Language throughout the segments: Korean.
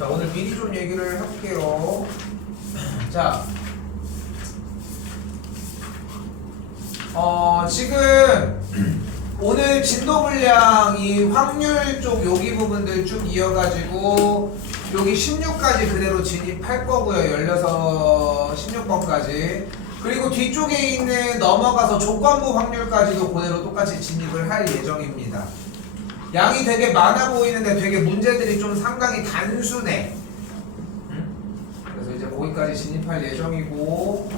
자, 오늘 미리 좀 얘기를 해볼게요. 자, 지금 오늘 진도 분량 이 확률 쪽 여기 부분들 쭉 이어가지고 여기 16까지 그대로 진입할 거고요. 16, 16번까지. 그리고 뒤쪽에 있는 넘어가서 조건부 확률까지도 그대로 똑같이 진입을 할 예정입니다. 양이 되게 많아 보이는데 되게 문제들이 좀 상당히 단순해. 그래서 이제 거기까지 진입할 예정이고,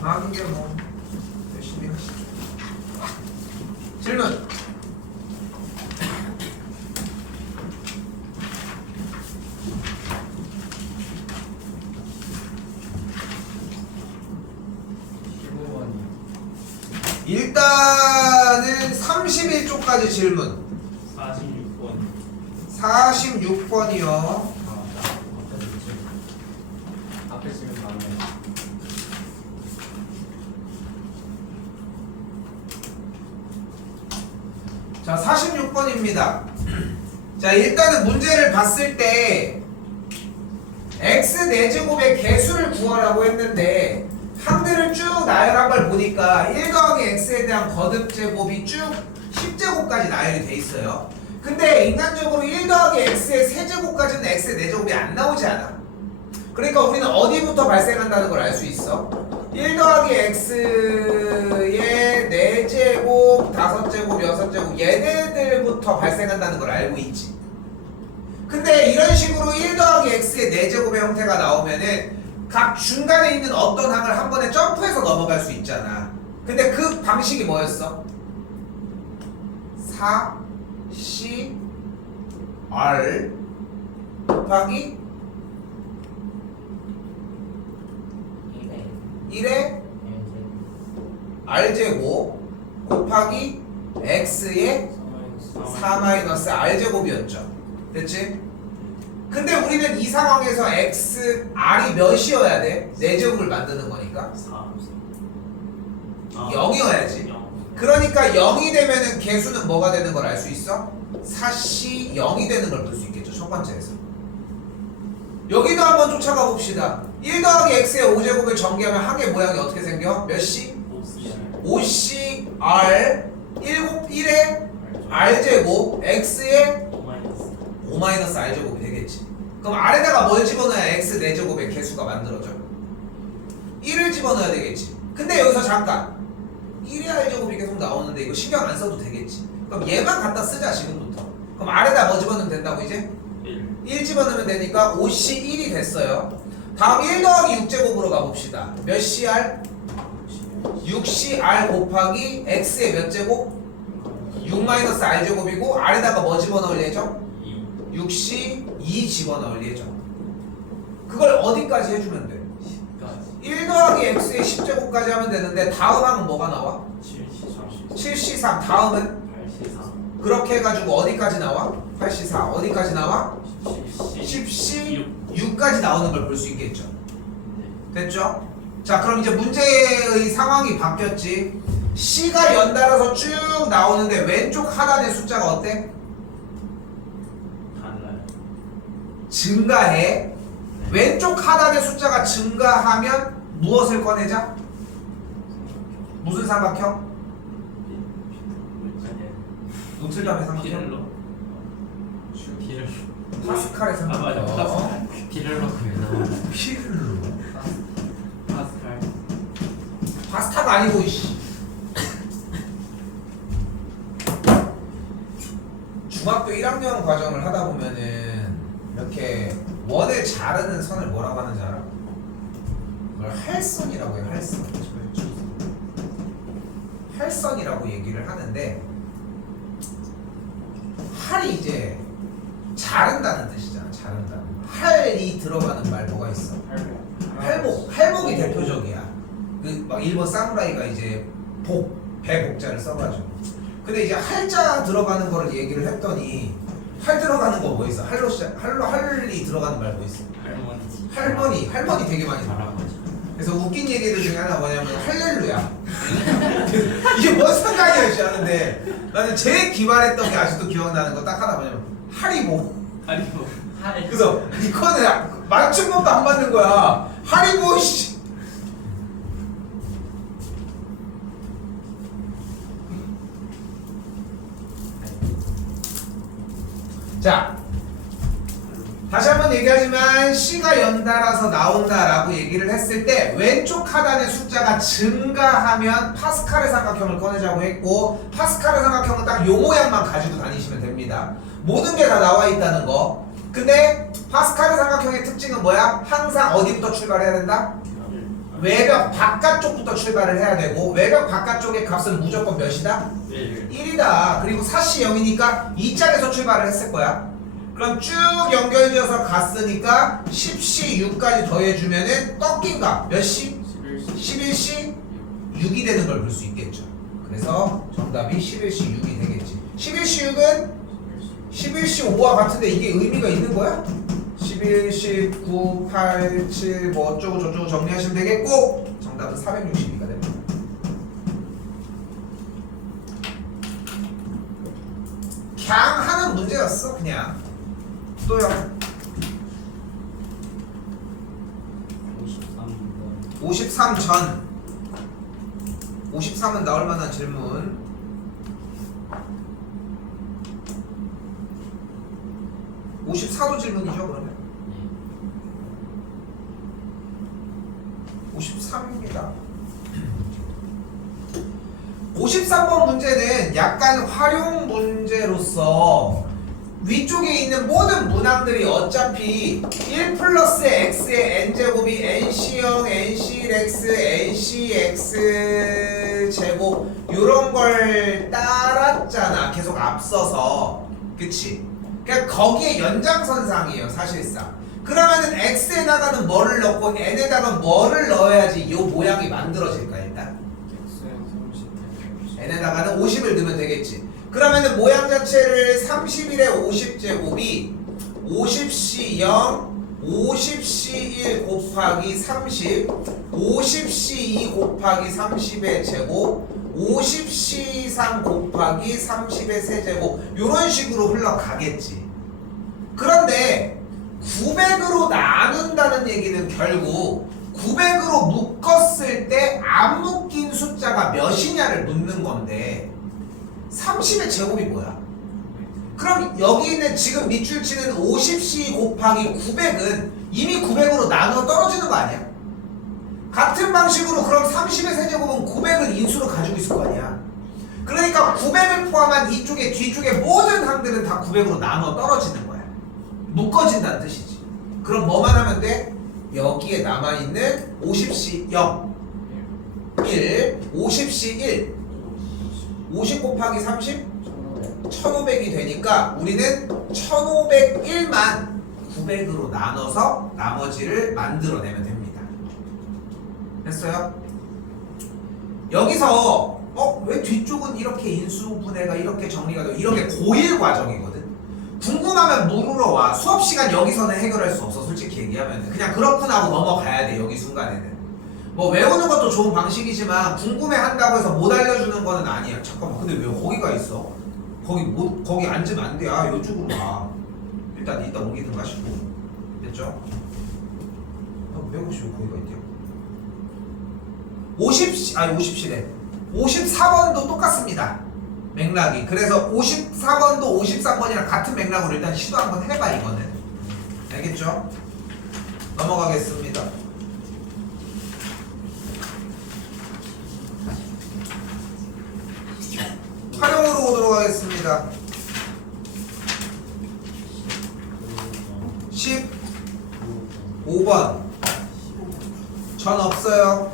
하는 게 뭐 열심히 하시죠. 질문. 일단은 31쪽까지 질문. 46번. 46번이요. 앞에 지금 나오네. 자, 46번입니다. 자, 일단은 문제를 봤을 때 x 4제곱의 개수를 구하라고 했는데 항들을 쭉 나열한 걸 보니까 1 더하기 x에 대한 거듭제곱이 쭉 10제곱까지 나열이 돼 있어요. 근데 인간적으로 1 더하기 x의 세제곱까지는 x의 4제곱이 안 나오지 않아. 그러니까 우리는 어디부터 발생한다는 걸 알 수 있어. 1 더하기 x의 4제곱, 5제곱, 6제곱 얘네들부터 발생한다는 걸 알고 있지. 근데 이런 식으로 1 더하기 x의 4제곱의 형태가 나오면은 각 중간에 있는 어떤 항을 한 번에 점프해서 넘어갈 수 있잖아. 근데 그 방식이 뭐였어? 4C R 곱하기 1의 R제곱 곱하기 X의 4-R제곱이었죠. 됐지? 근데 우리는 이 상황에서 X, R이 몇이어야 돼? 4제곱을 만드는 거니까 0이어야지. 그러니까 0이 되면은 개수는 뭐가 되는 걸 알 수 있어? 4C 0이 되는 걸 볼 수 있겠죠. 첫 번째에서. 여기도 한번 쫓아가 봅시다. 1 더하기 X의 5제곱을 전개하면 항의 모양이 어떻게 생겨? 몇 C? 5C R 1의 R제곱 X의 5-R제곱이 되겠지. 그럼 R에다가 뭘 집어넣어야 X 4제곱의 개수가 만들어져? 1을 집어넣어야 되겠지. 근데 여기서 잠깐 1의 R제곱이 계속 나오는데 이거 신경 안 써도 되겠지. 그럼 얘만 갖다 쓰자 지금부터. 그럼 R에다 뭐 집어넣으면 된다고 이제? 1 집어넣으면 되니까 5C 1이 됐어요. 다음 1 더하기 6제곱으로 가봅시다. 몇 CR? 6CR 곱하기 X의 몇 제곱? 6-R제곱이고 R에다가 뭐 집어넣을 예정? 6C 2 집어넣을 예정. 그걸 어디까지 해주면 돼? 1 더하기 X의 10제곱까지 하면 되는데 다음 항은 뭐가 나와? 7C3. 다음은? 8C3. 그렇게 해가지고 어디까지 나와? 8C4 어디까지 나와? 10C6까지 나오는 걸 볼 수 있겠죠. 됐죠? 자, 그럼 이제 문제의 상황이 바뀌었지. C가 연달아서 쭉 나오는데 왼쪽 하단의 숫자가 어때? 달라요. 증가해. 왼쪽 하단의 숫자가 증가하면 무엇을 꺼내자? 무슨 삼각형? 노틀담의 삼각형? 파스칼의 삼각형. 피렐로 그면 피를로. 파스칼. 파스타가 아니고 이씨. 중학교 1학년 과정을 하다 보면은 이렇게 원을 자르는 선을 뭐라고 하는지 알아? 그걸 할선이라고 해요. 할선. 할선이라고 얘기를 하는데 할이 이제 자른다는 뜻이잖아. 자른다. 할이 들어가는 말 뭐가 있어? 할복. 할복이 대표적이야. 그 막 일본 사무라이가 이제 배복자를 써가지고. 근데 이제 할자 들어가는 거를 얘기를 했더니 활 들어가는 거 뭐 있어? 할이 들어가는 말 뭐 있어? 할머니 되게 많이 들어. 그래서 웃긴 얘기들 중에 하나 뭐냐면 할렐루야. 이게 뭔 상관이야 씨 하는데 나는 제일 기발했던 게 아직도 기억나는 거 딱 하나 뭐냐면 하리보. 하리보. 하리. 그래서 이거는 맞춤법도 안 맞는 거야. 하리보 씨. 자, 다시 한번 얘기하지만 C가 연달아서 나온다라고 얘기를 했을 때 왼쪽 하단의 숫자가 증가하면 파스칼의 삼각형을 꺼내자고 했고, 파스칼의 삼각형은 딱 요 모양만 가지고 다니시면 됩니다. 모든 게 다 나와 있다는 거. 근데 파스칼의 삼각형의 특징은 뭐야? 항상 어디부터 출발해야 된다? 외벽 바깥쪽부터 출발을 해야 되고, 외벽 바깥쪽의 값은 무조건 몇이다? 1이다. 그리고 4C 0이니까 이 짝에서 출발을 했을 거야. 그럼 쭉 연결되어서 갔으니까 10C 6까지 더해주면은 꺾인 값 몇 C? 11C 6이 되는 걸 볼 수 있겠죠. 그래서 정답이 11C 6이 되겠지. 11C 6은 11C 5와 같은데 이게 의미가 있는 거야? 11, 19, 8, 7 뭐 어쩌고 저쩌고 정리하시면 되겠고, 정답은 462가 됩니다. 그냥 하는 문제였어. 그냥 또요. 53 전. 53은 나올 만한 질문. 네. 54도 질문이죠, 그러면? 53입니다. 53번 문제는 약간 활용 문제로서 위쪽에 있는 모든 문항들이 어차피 1 플러스 x의 n제곱이 nc형, ncx, ncx 제곱 요런 걸 따랐잖아. 계속 앞서서. 그치? 그러니까 거기에 연장선상이에요, 사실상. 그러면은 x에다가는 뭐를 넣고 n에다가 뭐를 넣어야지 요 모양이 만들어질까, 일단? n에다가는 50을 넣으면 되겠지. 그러면은 모양 자체를 31의 50제곱이 50C 0, 50C 1 곱하기 30, 50C 2 곱하기 30의 제곱, 50C 3 곱하기 30의 세제곱 요런 식으로 흘러가겠지. 그런데 900으로 나눈다는 얘기는 결국 900으로 묶었을 때 안 묶인 숫자가 몇이냐를 묻는 건데 30의 제곱이 뭐야? 그럼 여기 있는 지금 밑줄 치는 50C 곱하기 900은 이미 900으로 나눠 떨어지는 거 아니야? 같은 방식으로 그럼 30의 세제곱은 900을 인수로 가지고 있을 거 아니야? 그러니까 900을 포함한 이쪽에 뒤쪽에 모든 항들은 다 900으로 나눠 떨어지는 거야. 묶어진다는 뜻이지. 그럼 뭐만 하면 돼? 여기에 남아있는 50C 0, 1, 50C 1 50 곱하기 30? 1500이 되니까 우리는 1501만 900으로 나눠서 나머지를 만들어내면 됩니다. 됐어요? 여기서 왜 뒤쪽은 이렇게 인수분해가 이렇게 정리가 되고 이런 게 고1 과정이거든. 궁금하면 물으러 와. 수업시간 여기서는 해결할 수 없어. 솔직히 얘기하면 그냥 그렇구나 하고 넘어가야 돼. 여기 순간에는 뭐 외우는 것도 좋은 방식이지만 궁금해한다고 해서 못 알려주는 거는 아니야. 잠깐만, 근데 왜 거기가 있어? 거기 앉으면 안 돼. 아, 이쪽으로 가. 일단 이따 옮기든 가시고. 됐죠? 150은 거기가 있대요. 50시래. 54번도 똑같습니다. 맥락이. 그래서 54번도 53번이랑 같은 맥락으로 일단 시도 한번 해봐, 이거는. 알겠죠? 넘어가겠습니다. 활용으로 오도록 하겠습니다. 15번. 전 없어요.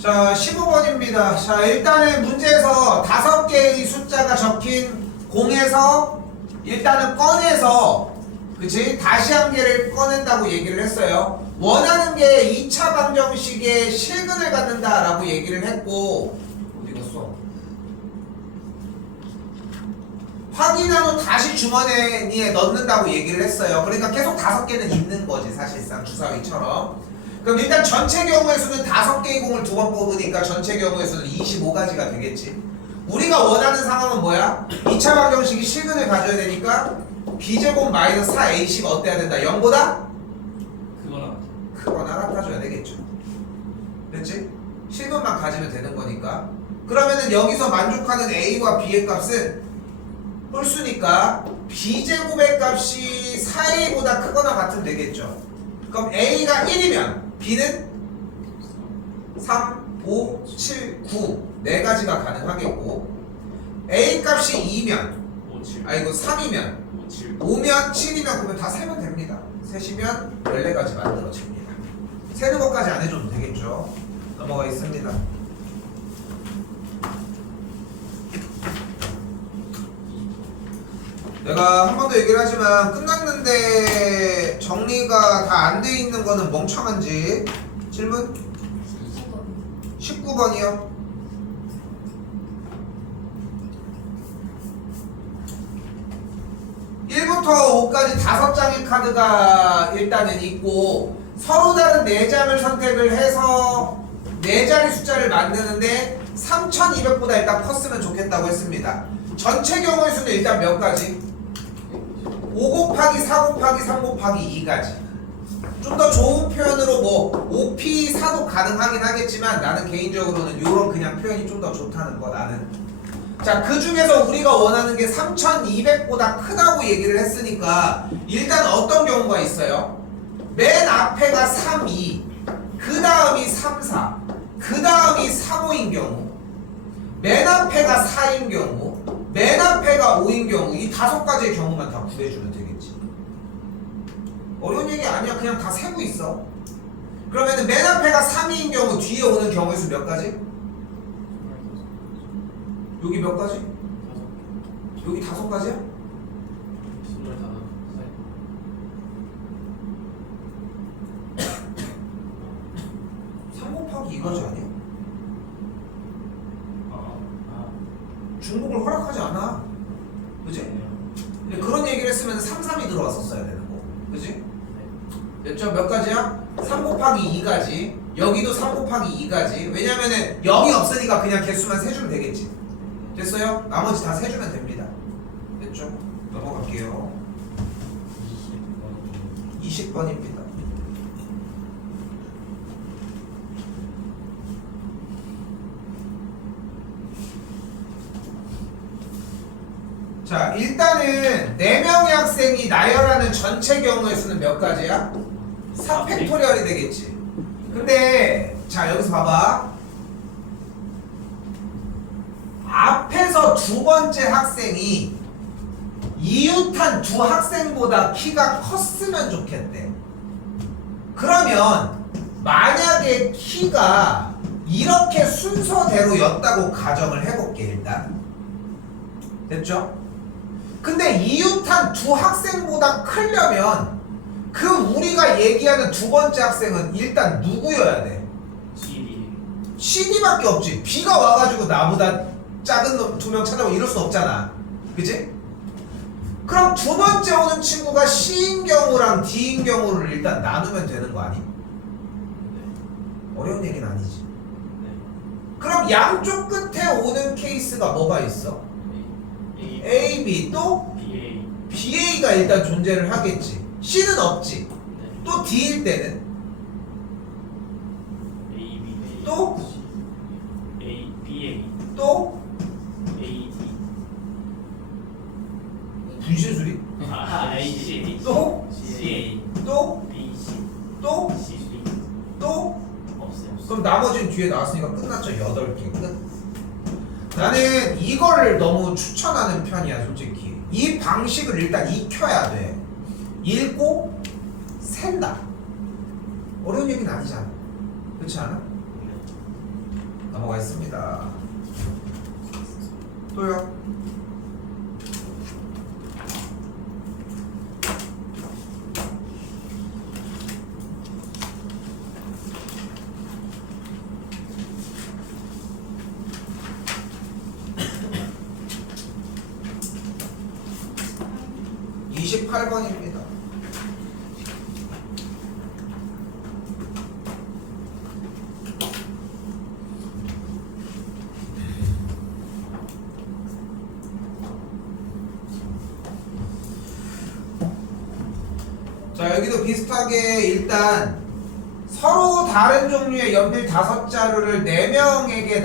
자, 15번입니다. 자, 일단은 문제에서 5개의 숫자가 적힌 공에서 일단은 꺼내서, 그치? 다시 한 개를 꺼낸다고 얘기를 했어요. 원하는 게 2차 방정식의 실근을 갖는다 라고 얘기를 했고, 어디 갔어? 확인한 후 다시 주머니에 넣는다고 얘기를 했어요. 그러니까 계속 5개는 있는 거지, 사실상 주사위처럼. 그럼 일단 전체 경우의 수는 5개의 공을 2번 뽑으니까 전체 경우의 수는 25가지가 되겠지. 우리가 원하는 상황은 뭐야? 2차 방정식이 실근을 가져야 되니까 b제곱 마이너스 4ac가 어때야 된다? 0보다 그거랑 크거나 같아줘야 되겠죠. 됐지? 실근만 가지면 되는 거니까. 그러면은 여기서 만족하는 a와 b의 값은 홀수니까 b제곱의 값이 4a보다 크거나 같으면 되겠죠. 그럼 a가 1이면 b는 3, 5, 7, 9 네 가지가 가능하겠고, a 값이 2면 5, 7 아이고 3이면 5, 7 5면 7이면 그러면 다 세면 됩니다. 세시면 14가지 만들어집니다. 세는 것까지 안 해줘도 되겠죠. 넘어가 있습니다. 내가 한 번 더 얘기를 하지만 끝났는데 정리가 다 안 돼 있는 거는 멍청한지. 질문 19번이요. 1부터 5까지 5장의 카드가 일단은 있고, 서로 다른 4장을 선택을 해서 4자리 숫자를 만드는데 3200보다 일단 컸으면 좋겠다고 했습니다. 전체 경우의 수는 일단 몇 가지? 5 곱하기 4 곱하기 3 곱하기 2가지. 좀 더 좋은 표현으로 뭐 5p 4도 가능하긴 하겠지만 나는 개인적으로는 요런 그냥 표현이 좀 더 좋다는 거. 나는 자, 그 중에서 우리가 원하는 게 3200보다 크다고 얘기를 했으니까 일단 어떤 경우가 있어요? 맨 앞에가 3, 2, 그 다음이 3, 4, 그 다음이 3, 5인 경우, 맨 앞에가 4인 경우, 맨 앞에가 5인 경우, 이 5가지의 경우만 다 구해주면 되겠지. 어려운 얘기 아니야. 그냥 다 세고 있어. 그러면은 맨 앞에가 3인 경우 뒤에 오는 경우의 수 몇 가지? 여기 몇 가지? 여기 5가지야? 3 곱하기 2가지 아니야? 중복을 허락하지 않아. 그지? 근데 그런 얘기를 했으면 3, 3이 들어왔었어야 되는 거. 그지? 됐죠? 몇 가지야? 3 곱하기 2가지. 여기도 3 곱하기 2가지. 왜냐면은 0이 없으니까 그냥 개수만 세주면 되겠지. 됐어요? 나머지 다 세주면 됩니다. 됐죠? 넘어갈게요. 20번입니다. 자, 일단은 4명의 학생이 나열하는 전체 경우의 수는 몇 가지야? 4팩토리얼이 되겠지. 근데 자, 여기서 봐봐. 앞에서 두 번째 학생이 이웃한 두 학생보다 키가 컸으면 좋겠대. 그러면 만약에 키가 이렇게 순서대로였다고 가정을 해볼게. 일단 됐죠? 근데 이웃한 두 학생보다 크려면 그 우리가 얘기하는 두 번째 학생은 일단 누구여야 돼? CD밖에 없지. B가 와가지고 나보다 작은 놈 2명 찾아오고 이럴 수 없잖아. 그치? 그럼 두 번째 오는 친구가 C인 경우랑 D인 경우를 일단 나누면 되는 거 아니? 어려운 얘기는 아니지. 그럼 양쪽 끝에 오는 케이스가 뭐가 있어? A, B 또? BA가 일단 존재를 하겠지. C는 없지. 또 D일 때는? 또? 또? 분신술이? 또? 또? 또? 또? 그럼 나머지는 뒤에 나왔으니까 끝났죠. 8개 끝. 나는 이거를 너무 추천하는 편이야. 솔직히 이 방식을 일단 익혀야 돼. 읽고 센다. 어려운 얘기는 아니잖아. 그렇지 않아? 넘어가 있습니다. 또요. (28번입니다) 자, 여기도 비슷하게 일단 서로 다른 종류의 연필 5자루를 4명에게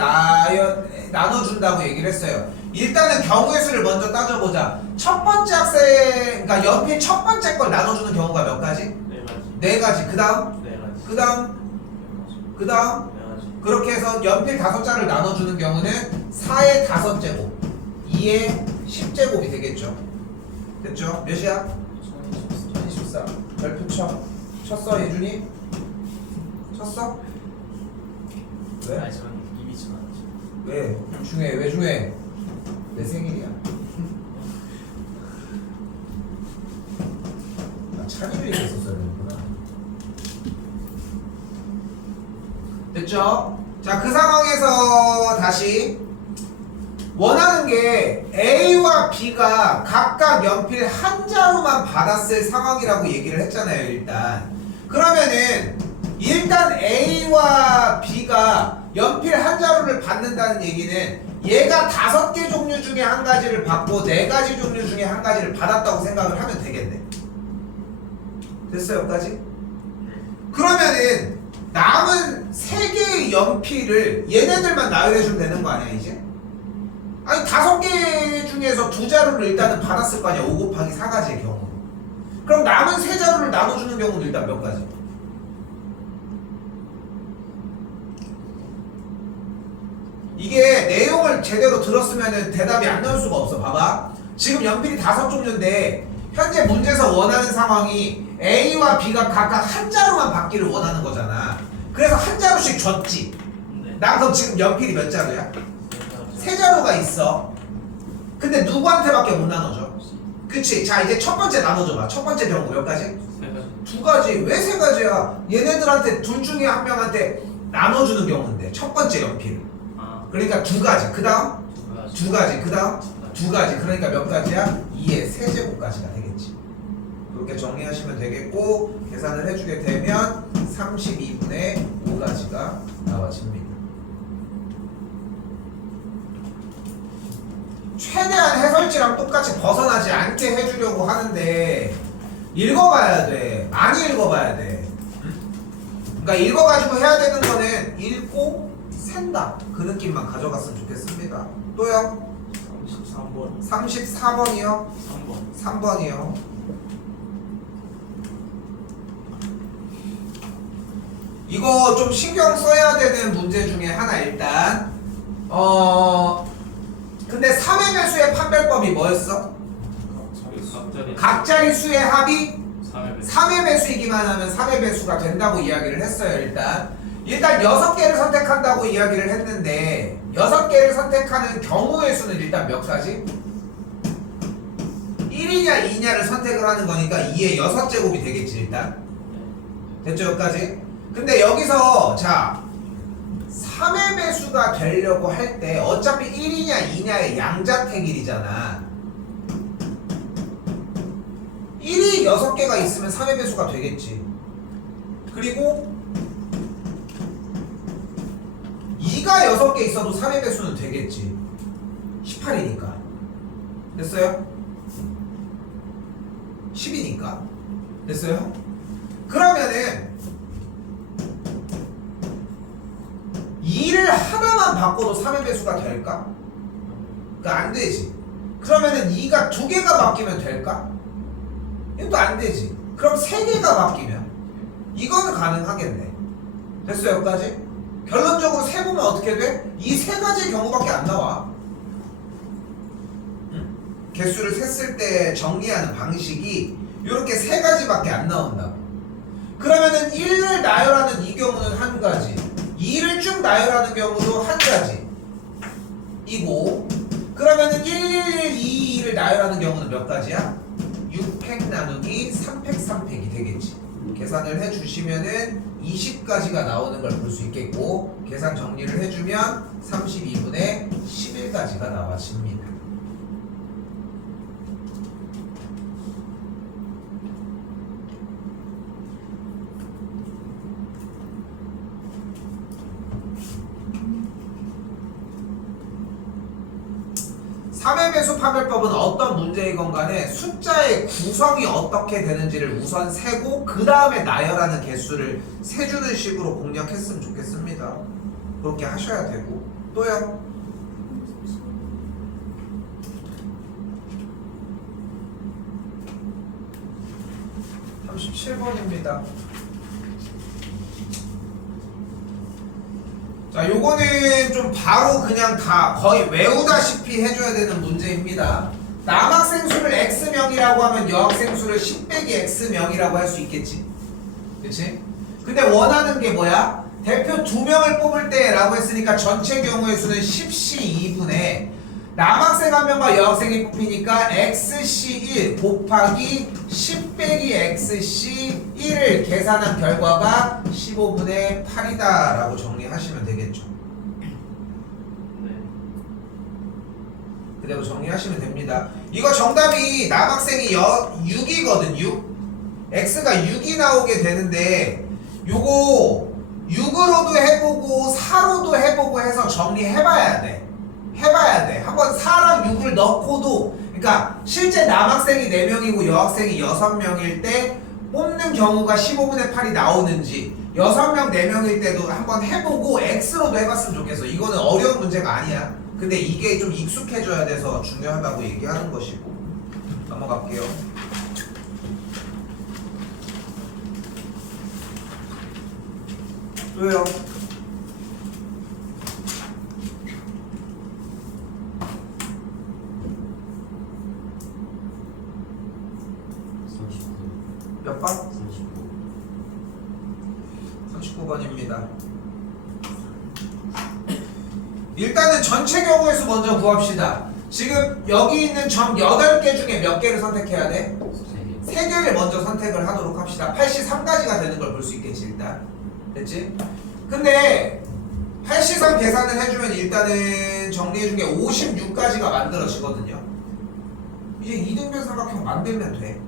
나눠준다고 얘기를 했어요. 일단은 경우의 수를 먼저 따져보자. 첫 번째 학생, 그러니까 연필 첫 번째 걸 나눠주는 경우가 몇 가지? 네 가지. 4가지. 그 다음? 네 가지. 그 다음? 그 다음? 네 가지. 그렇게 해서 연필 5자를 나눠주는 경우는 4의 5제곱, 2의 10제곱이 되겠죠. 됐죠? 몇이야? 1024. 별표 쳐. 쳤어, 예준이? 쳤어? 왜? 아니 전 이미 지났죠. 왜? 중요해. 왜 중요해? 내 생일이야. 나 찬이를 얘기했었어야 되는구나. 됐죠? 자, 그 상황에서 다시 원하는 게 A와 B가 각각 연필 한 자루만 받았을 상황이라고 얘기를 했잖아요, 일단. 그러면은 일단 A와 B가 연필 한 자루를 받는다는 얘기는 얘가 5개 종류 중에 한 가지를 받고 4가지 종류 중에 한 가지를 받았다고 생각을 하면 되겠네. 됐어요, 여기까지? 그러면은 남은 3개의 연필을 얘네들만 나열해주면 되는 거 아니야, 이제? 아니 5개 중에서 2자루를 일단은 받았을 거 아니야, 5 곱하기 4가지의 경우. 그럼 남은 3자루를 나눠주는 경우는 일단 몇 가지? 이게 내용을 제대로 들었으면 대답이 안 나올 수가 없어. 봐봐. 지금 연필이 5종류인데 현재 문제에서 원하는 상황이 A와 B가 각각 한 자루만 받기를 원하는 거잖아. 그래서 한 자루씩 줬지. 네. 나 그럼 지금 연필이 몇 자루야? 세 3자루가 있어. 근데 누구한테밖에 못 나눠줘? 그치? 자, 이제 첫 번째 나눠줘봐. 첫 번째 경우 몇 가지? 가지. 2가지. 왜 3가지야? 얘네들한테 둘 중에 한 명한테 나눠주는 경우인데 첫 번째 연필. 아, 그러니까 2가지. 그 다음? 두 가지. 2가지. 그 다음? 2가지. 그러니까 몇 가지야? 2의 세제곱까지가 되겠지. 그렇게 정리하시면 되겠고, 계산을 해주게 되면 32분의 5가지가 나와집니다. 최대한 해설지랑 똑같이 벗어나지 않게 해주려고 하는데 읽어봐야 돼. 많이 읽어봐야 돼. 그러니까 읽어가지고 해야 되는 거는 읽고 센다. 그 느낌만 가져갔으면 좋겠습니다. 또요? 33번. 34번이요? 3번. 3번이요. 이거 좀 신경 써야 되는 문제 중에 하나 일단 근데 3의 배수의 판별법이 뭐였어? 각자리 수의 합이 3의 배수이기만 하면 3의 배수가 된다고 이야기를 했어요. 일단 6개를 선택한다고 이야기를 했는데 6개를 선택하는 경우의 수는 일단 몇 가지? 1이냐 2냐를 선택을 하는 거니까 2의 6제곱이 되겠지 일단. 됐죠 여기까지? 근데 여기서 자 3의 배수가 되려고 할 때 어차피 1이냐 2냐의 양자택일이잖아. 1이 6개가 있으면 3의 배수가 되겠지. 그리고 2가 6개 있어도 3의 배수는 되겠지. 18이니까. 됐어요? 10이니까. 됐어요? 그러면은 2를 하나만 바꿔도 3의 배수가 될까? 그러니까 안 되지. 그러면은 2가 2개가 바뀌면 될까? 이것도 안 되지. 그럼 3개가 바뀌면 이거는 가능하겠네. 됐어요 여기까지? 결론적으로 세보면 어떻게 돼? 이 3가지의 경우밖에 안 나와. 개수를 셌을 때 정리하는 방식이 이렇게 3가지밖에 안 나온다고. 그러면은 1을 나열하는 이 경우는 한 가지, 2를 쭉 나열하는 경우도 한 가지 이고, 그러면은 1, 2를 나열하는 경우는 몇 가지야? 6팩 나누기 3팩 3팩이 되겠지. 계산을 해주시면은 20가지가 나오는 걸 볼 수 있겠고, 계산 정리를 해주면 32분의 11가지가 나와집니다. 3의 배수 판별법은 어떤 문제이건 간에 숫자의 구성이 어떻게 되는지를 우선 세고 그 다음에 나열하는 개수를 세주는 식으로 공략했으면 좋겠습니다. 그렇게 하셔야 되고. 또요? 37번입니다. 자, 요거는 좀 바로 그냥 다 거의 외우다시피 해줘야 되는 문제입니다. 남학생 수를 x명이라고 하면 여학생 수를 10 빼기 x명이라고 할 수 있겠지. 그치? 근데 원하는 게 뭐야? 대표 2명을 뽑을 때 라고 했으니까 전체 경우의 수는 10c 2분의 남학생 1명과 여학생이 뽑히니까 xc1 곱하기 10 빼기 xc1을 계산한 결과가 15분의 8이다 라고 정리하시면 되겠죠. 네. 그대로 정리하시면 됩니다. 이거 정답이 남학생이 6이거든. 6 x가 6이 나오게 되는데 요거 6으로도 해보고 4로도 해보고 해서 정리해봐야 돼. 해봐야 돼. 한번 4랑 6을 넣고도, 그러니까 실제 남학생이 4명이고 여학생이 6명일 때 뽑는 경우가 15분의 8이 나오는지 6명 4명일 때도 한번 해보고 x로도 해봤으면 좋겠어. 이거는 어려운 문제가 아니야. 근데 이게 좀 익숙해져야 돼서 중요하다고 얘기하는 것이고. 넘어갈게요. 또요. 몇 번? 39번입니다. 일단은 전체 경우의 수 먼저 구합시다. 지금 여기 있는 점 8개 중에 몇 개를 선택해야 돼? 3개를 먼저 선택을 하도록 합시다. 83가지가 되는 걸 볼 수 있겠지 일단. 됐지? 근데 83 계산을 해주면 일단은 정리해준 게 56가지가 만들어지거든요. 이제 이등변 삼각형 만들면 돼.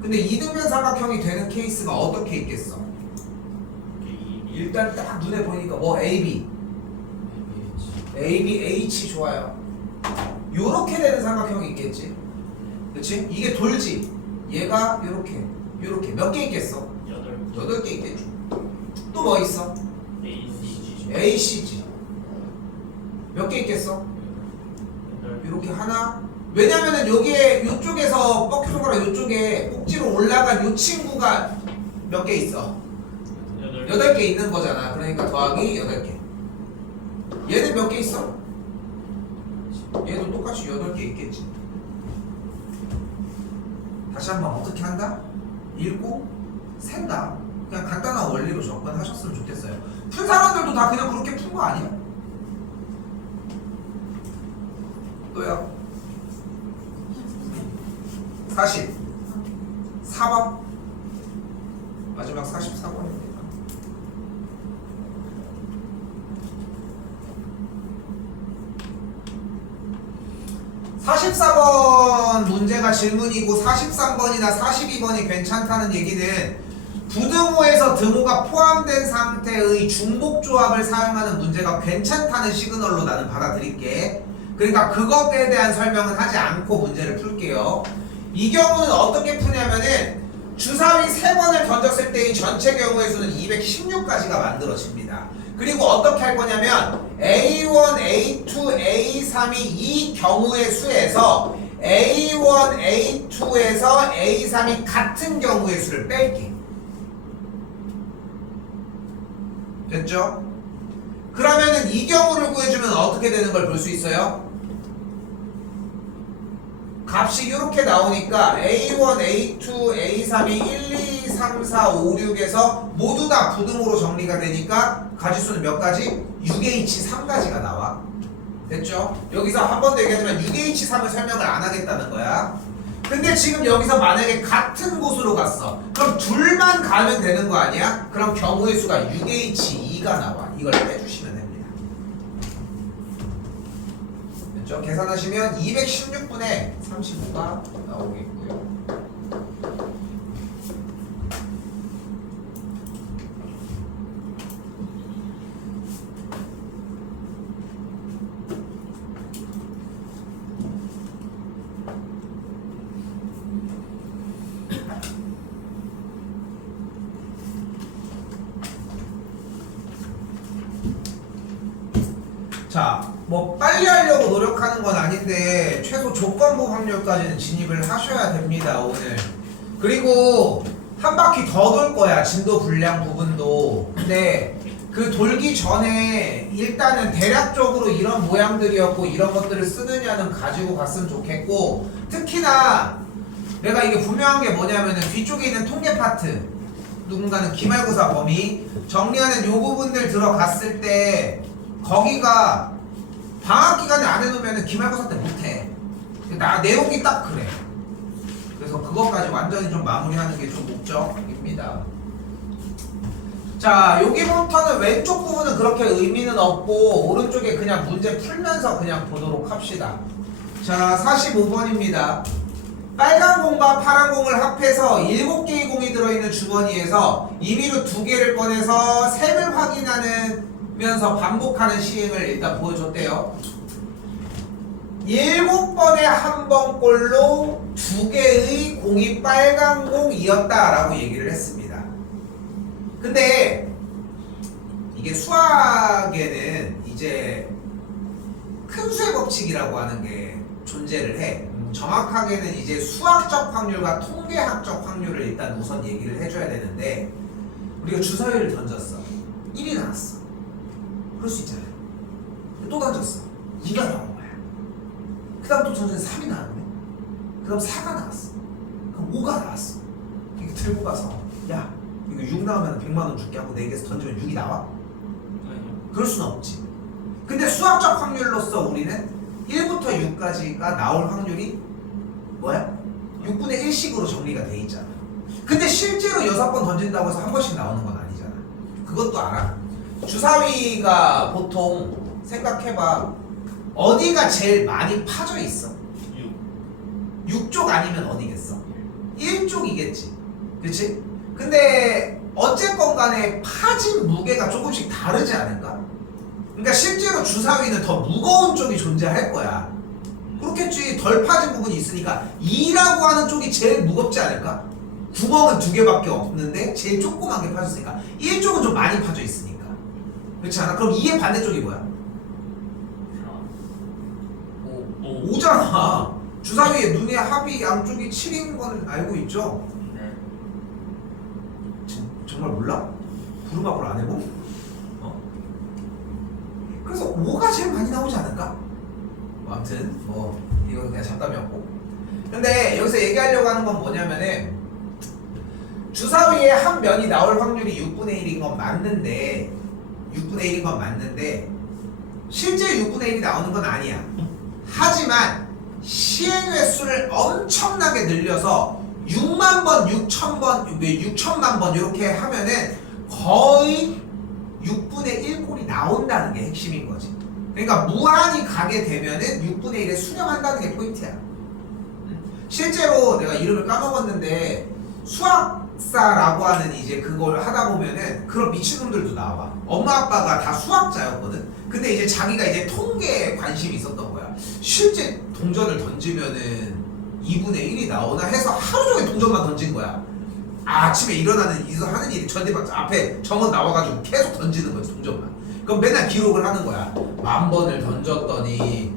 근데 이등변 삼각형이 되는 케이스가 어떻게 있겠어? 일단 딱 눈에 보이니까 뭐 AB, H 좋아요. 요렇게 되는 삼각형이 있겠지. 그치? 이게 돌지. 얘가 요렇게 몇 개 있겠어? 8개 있겠죠. 또 뭐 있어? ACG 몇 개 있겠어? 요렇게 하나. 왜냐면은 여기에 요쪽에서 뻑큐 손가락 요쪽에 꼭지로 올라간 요 친구가 몇 개 있어? 8개 있는 거잖아. 그러니까 더하기 8개. 얘는 몇 개 있어? 얘도 똑같이 8개 있겠지. 다시 한번 어떻게 한다? 읽고 센다. 그냥 간단한 원리로 접근하셨으면 좋겠어요. 푼 사람들도 다 그냥 그렇게 푼 거 아니야? 또요. 44번 마지막 44번입니다. 문제가 질문이고 43번이나 42번이 괜찮다는 얘기는 부등호에서 등호가 포함된 상태의 중복조합을 사용하는 문제가 괜찮다는 시그널로 나는 받아들일게. 그러니까 그것에 대한 설명은 하지 않고 문제를 풀게요. 이 경우는 어떻게 푸냐면은 주사위 3번을 던졌을 때의 전체 경우의 수는 216가지가 만들어집니다. 그리고 어떻게 할 거냐면 A1, A2, A3이 이 경우의 수에서 A1, A2에서 A3이 같은 경우의 수를 뺄게. 됐죠? 그러면은 이 경우를 구해주면 어떻게 되는 걸 볼 수 있어요? 값이 이렇게 나오니까 A1, A2, A3이 1, 2, 3, 4, 5, 6에서 모두 다 부등호로 정리가 되니까 가지수는 몇 가지? 6H3가지가 나와. 됐죠? 여기서 한 번 더 얘기하지만 6H3을 설명을 안 하겠다는 거야. 근데 지금 여기서 만약에 같은 곳으로 갔어. 그럼 둘만 가면 되는 거 아니야? 그럼 경우의 수가 6H2가 나와. 이걸 빼주시면 됩니다. 됐죠? 계산하시면 216분의 35가 나오겠고요. 자, 뭐 빨리 하려고 노력하는 건 아닌데 최소 조건부 확률까지는 진입을 하셔야 됩니다 오늘. 그리고 한 바퀴 더 돌 거야 진도 불량 부분도. 근데 그 돌기 전에 일단은 대략적으로 이런 모양들이었고 이런 것들을 쓰느냐는 가지고 갔으면 좋겠고, 특히나 내가 이게 분명한 게 뭐냐면은 뒤쪽에 있는 통계 파트, 누군가는 기말고사 범위 정리하는 요 부분들 들어갔을 때 거기가 방학 기간에 안 해놓으면은 기말고사 때 못해. 나 내용이 딱 그래. 그래서 그것까지 완전히 좀 마무리하는 게 좀 목적입니다. 자, 여기부터는 왼쪽 부분은 그렇게 의미는 없고 오른쪽에 그냥 문제 풀면서 그냥 보도록 합시다. 자, 45번입니다. 빨간 공과 파란 공을 합해서 7개의 공이 들어있는 주머니에서 임의로 2개를 꺼내서 셈을 확인하면서 반복하는 시행을 일단 보여줬대요. 7번에 한 번꼴로 2개의 공이 빨간 공이었다라고 얘기를 했습니다. 근데 이게 수학에는 이제 큰 수의 법칙이라고 하는 게 존재를 해. 정확하게는 이제 수학적 확률과 통계학적 확률을 일단 우선 얘기를 해줘야 되는데, 우리가 주사위를 던졌어. 1이 나왔어. 그럴 수 있잖아요. 또 던졌어. 2가 나온 거야. 그 다음 또 던졌는데 3이 나왔네. 그 다음 4가 나왔어. 그럼 5가 나왔어. 이렇게 들고 가서 야, 이거 6 나오면 100만원 줄게 하고 4개에서 던지면 6이 나와? 그럴 수는 없지. 근데 수학적 확률로서 우리는 1부터 6까지가 나올 확률이 뭐야? 6분의 1씩으로 정리가 돼 있잖아. 근데 실제로 6번 던진다고 해서 한 번씩 나오는 건 아니잖아. 그것도 알아. 주사위가 보통 생각해봐. 어디가 제일 많이 파져 있어? 6쪽 아니면 어디겠어? 1쪽이겠지. 그치? 근데 어쨌건 간에 파진 무게가 조금씩 다르지 않을까? 그러니까 실제로 주사위는 더 무거운 쪽이 존재할 거야. 그렇겠지. 덜 파진 부분이 있으니까 2라고 하는 쪽이 제일 무겁지 않을까? 구멍은 2개밖에 없는데 제일 조그맣게 파졌으니까 1쪽은 좀 많이 파져 있으니까. 그렇지 않아? 그럼 2의 반대쪽이 뭐야? 5잖아. 주사위의 눈의 합이 양쪽이 7인 건 알고 있죠? 네. 정말 몰라? 부루마블 안 해보? 그래서 5가 제일 많이 나오지 않을까? 뭐 아무튼 뭐 이거는 그냥 잡담이었고. 근데 여기서 얘기하려고 하는 건 뭐냐면은, 주사위의 한 면이 나올 확률이 6분의 1인 건 맞는데, 6분의 1인 건 맞는데 실제 6분의 1이 나오는 건 아니야. 하지만 시행 횟수를 엄청나게 늘려서 6만 번, 6천 번, 6천만 번 이렇게 하면은 거의 6분의 1꼴이 나온다는 게 핵심인 거지. 그러니까 무한히 가게 되면은 6분의 1에 수렴한다는 게 포인트야. 실제로 내가 이름을 까먹었는데 수학사라고 하는 이제 그걸 하다 보면은 그런 미친놈들도 나와. 엄마 아빠가 다 수학자였거든. 근데 이제 자기가 이제 통계에 관심이 있었던 거야. 실제 동전을 던지면은 2분의 1이 나오나 해서 하루 종일 동전만 던진 거야. 아침에 일어나는 하는 일이 전대방 앞에 정원 나와가지고 계속 던지는 거지, 동전만. 그럼 맨날 기록을 하는 거야. 10,000번을 던졌더니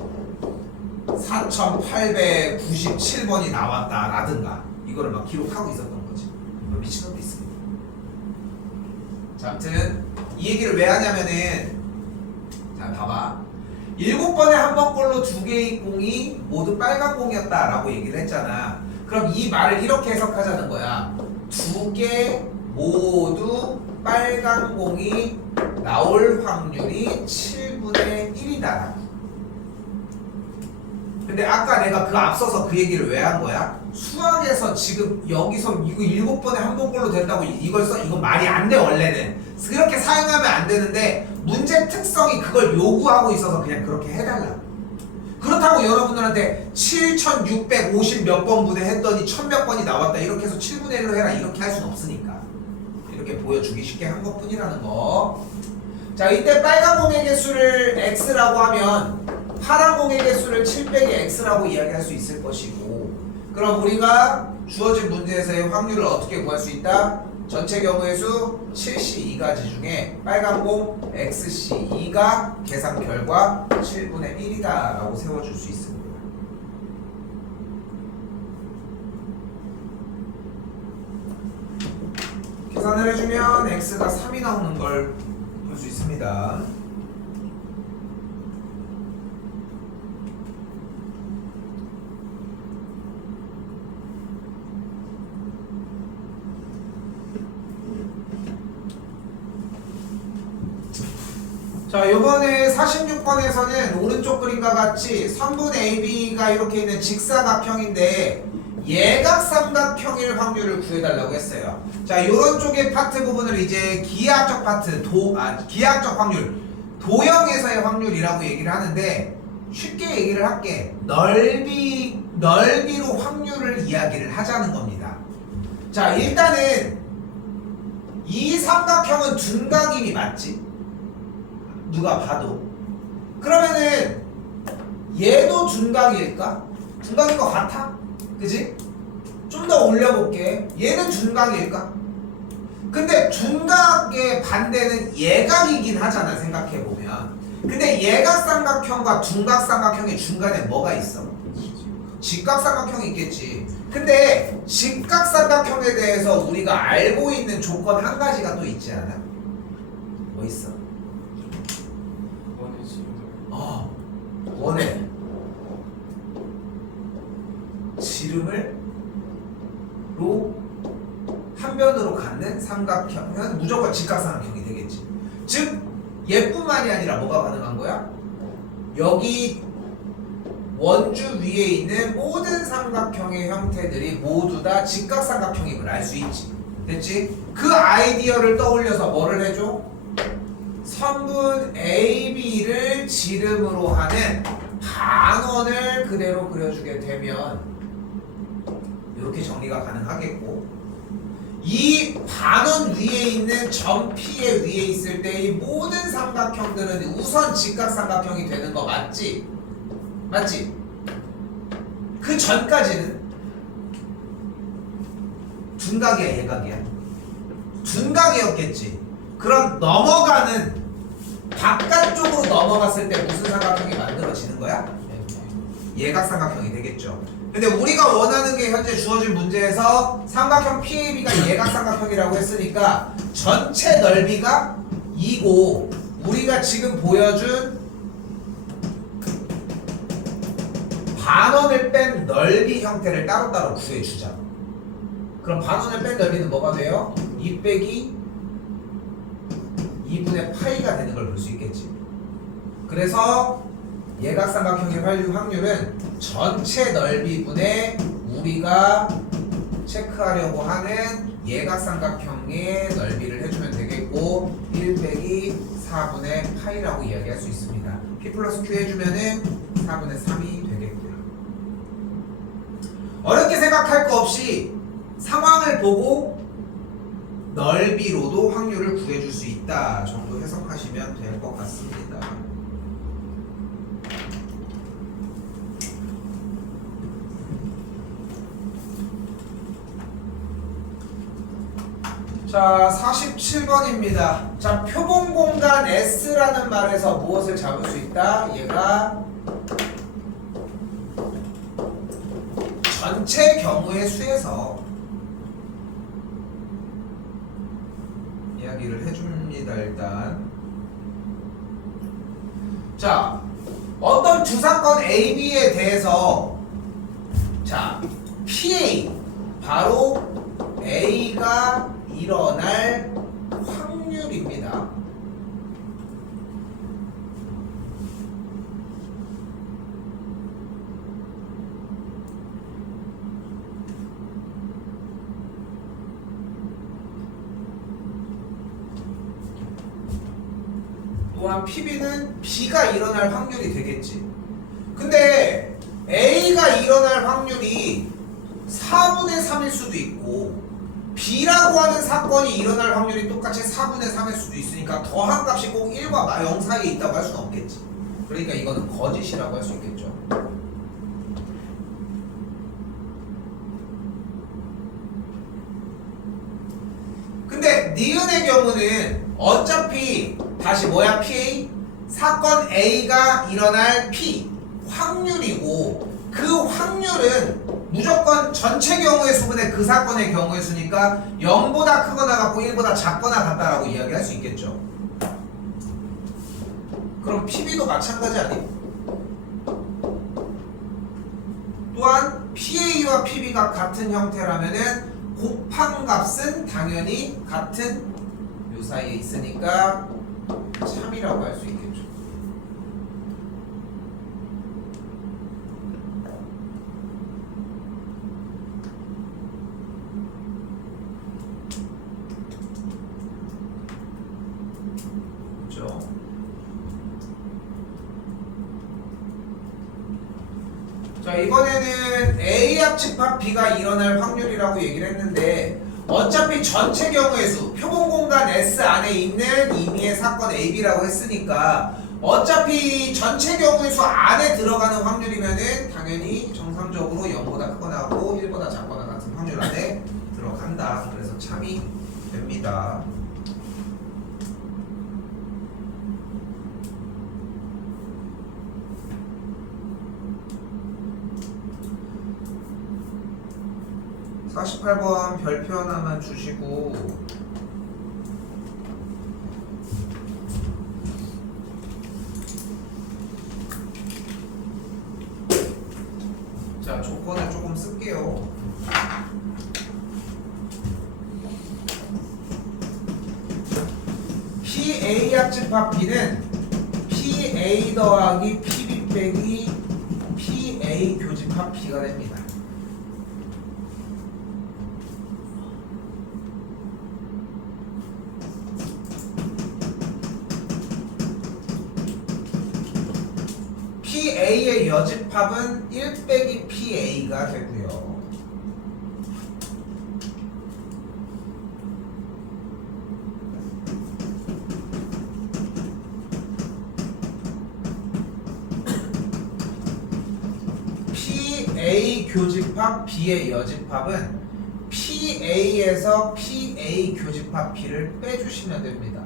4,897번이 나왔다라든가 이거를 막 기록하고 있었던 거지. 미친놈도 있습니다. 자, 아무튼 이 얘기를 왜 하냐면은, 자 봐봐. 7번에 한 번꼴로 2개의 공이 모두 빨간 공이었다라고 얘기를 했잖아. 그럼 이 말을 이렇게 해석하자는 거야. 2개 모두 빨간 공이 나올 확률이 7분의 1이다. 근데 아까 내가 그 앞서서 그 얘기를 왜 한 거야? 수학에서 지금 여기서 이거 7번에 한 번꼴로 된다고 이걸 써? 이건 말이 안 돼 원래는. 그렇게 사용하면 안 되는데 문제 특성이 그걸 요구하고 있어서 그냥 그렇게 해달라. 그렇다고 여러분들한테 7,650 몇 번분에 했더니 1,000몇 번이 나왔다 이렇게 해서 7분의 1로 해라 이렇게 할 수는 없으니까 이렇게 보여주기 쉽게 한 것뿐이라는 거. 자, 이때 빨간 공의 개수를 x라고 하면 파란 공의 개수를 7 빼기 x라고 이야기할 수 있을 것이고, 그럼 우리가 주어진 문제에서의 확률을 어떻게 구할 수 있다? 전체 경우의 수 7C2가지 중에 빨간 공 XC2가 계산 결과 7분의 1이다 라고 세워줄 수 있습니다. 계산을 해주면 X가 3이 나오는 걸 볼 수 있습니다. 자, 요번에 46번에서는 오른쪽 그림과 같이 선분 AB가 이렇게 있는 직사각형인데 예각삼각형일 확률을 구해달라고 했어요. 자, 요런 쪽의 파트 부분을 이제 기하학적 파트, 기하학적 확률, 도형에서의 확률이라고 얘기를 하는데 쉽게 얘기를 할게. 넓이로 확률을 이야기를 하자는 겁니다. 자, 일단은 이 삼각형은 둔각임이 맞지? 누가 봐도. 그러면은 얘도 둔각일까? 둔각일 것 같아? 그지? 좀 더 올려볼게. 얘는 둔각일까? 근데 둔각의 반대는 예각이긴 하잖아, 생각해보면. 근데 예각삼각형과 둔각삼각형의 중간에 뭐가 있어? 직각삼각형이 있겠지. 근데 직각삼각형에 대해서 우리가 알고 있는 조건 한 가지가 또 있지 않아? 뭐 있어? 원의 지름을 원의 지름을로 한 변으로 갖는 삼각형은 무조건 직각삼각형이 되겠지. 즉 얘뿐만이 아니라 뭐가 가능한 거야? 여기 원주 위에 있는 모든 삼각형의 형태들이 모두 다 직각삼각형임을 알 수 있지. 됐지? 그 아이디어를 떠올려서 뭐를 해줘? 선분 AB를 지름으로 하는 반원을 그대로 그려주게 되면 이렇게 정리가 가능하겠고, 이 반원 위에 있는 점 P의 위에 있을 때 이 모든 삼각형들은 우선 직각삼각형이 되는 거 맞지? 맞지? 그 전까지는 둔각이야, 예각이야? 둔각이었겠지. 그럼 넘어가는 바깥쪽으로 넘어갔을 때 무슨 삼각형이 만들어지는 거야? 예각삼각형이 되겠죠. 근데 우리가 원하는 게 현재 주어진 문제에서 삼각형 PAB가 예각삼각형이라고 했으니까 전체 넓이가 2고 우리가 지금 보여준 반원을 뺀 넓이 형태를 따로따로 구해주자. 그럼 반원을 뺀 넓이는 뭐가 돼요? 2 빼기 2분의 파이가 되는 걸 볼 수 있겠지. 그래서 예각삼각형의 확률은 전체 넓이분의 우리가 체크하려고 하는 예각삼각형의 넓이를 해주면 되겠고 1 빼기 4분의 파이라고 이야기할 수 있습니다. P 플러스 Q 해주면은 4분의 3이 되겠고요. 어렵게 생각할 거 없이 상황을 보고 넓이로도 확률을 구해줄 수 있다 정도 해석하시면 될 것 같습니다. 자, 47번입니다. 자, 표본 공간 S라는 말에서 무엇을 잡을 수 있다? 얘가 전체 경우의 수에서 이야기를 해줍니다. 일단 자, 어떤 두 사건 AB에 대해서 자, PA 바로 A가 일어날 확률입니다. 또한 PB는 B가 일어날 확률이 되겠지. 근데 A가 일어날 확률이 4분의 3일 수도 있고 B라고 하는 사건이 일어날 확률이 똑같이 4분의 3일 수도 있으니까 더한 값이 꼭 1과 0 사이에 있다고 할 수는 없겠지. 그러니까 이거는 거짓이라고 할 수 있겠죠. 니은의 경우는 어차피 다시 뭐야 PA? 사건 A가 일어날 P 확률이고 그 확률은 무조건 전체 경우의 수분의 그 사건의 경우의 수니까 0보다 크거나 같고 1보다 작거나 같다라고 이야기할 수 있겠죠. 그럼 PB도 마찬가지 아니? 또한 PA와 PB가 같은 형태라면은 곱한 값은 당연히 같은 요 사이에 있으니까 참이라고 할 수 있겠죠. 그렇죠. 자, 이번에는 A 합집합 B가 일어날 확률이라고 얘기를 했는데 어차피 전체 경우의 수 표본 공간 S 안에 있는 임의의 사건 AB라고 했으니까 어차피 전체 경우의 수 안에 들어가는 확률이면은 당연히 정상적으로 0보다 크거나 하고 1보다 작거나 같은 확률 안에 들어간다. 그래서 참이 됩니다. (48번) 별표 하나만 주시고 자, 조건을 조금 쓸게요. PA 합집합 B는 PA 더하기 PB 빼기 PA 교집합 B가 됩니다. PA의 여집합은 1 빼기 PA가 되고요. PA 교집합 B의 여집합은 PA에서 PA 교집합 B를 빼주시면 됩니다.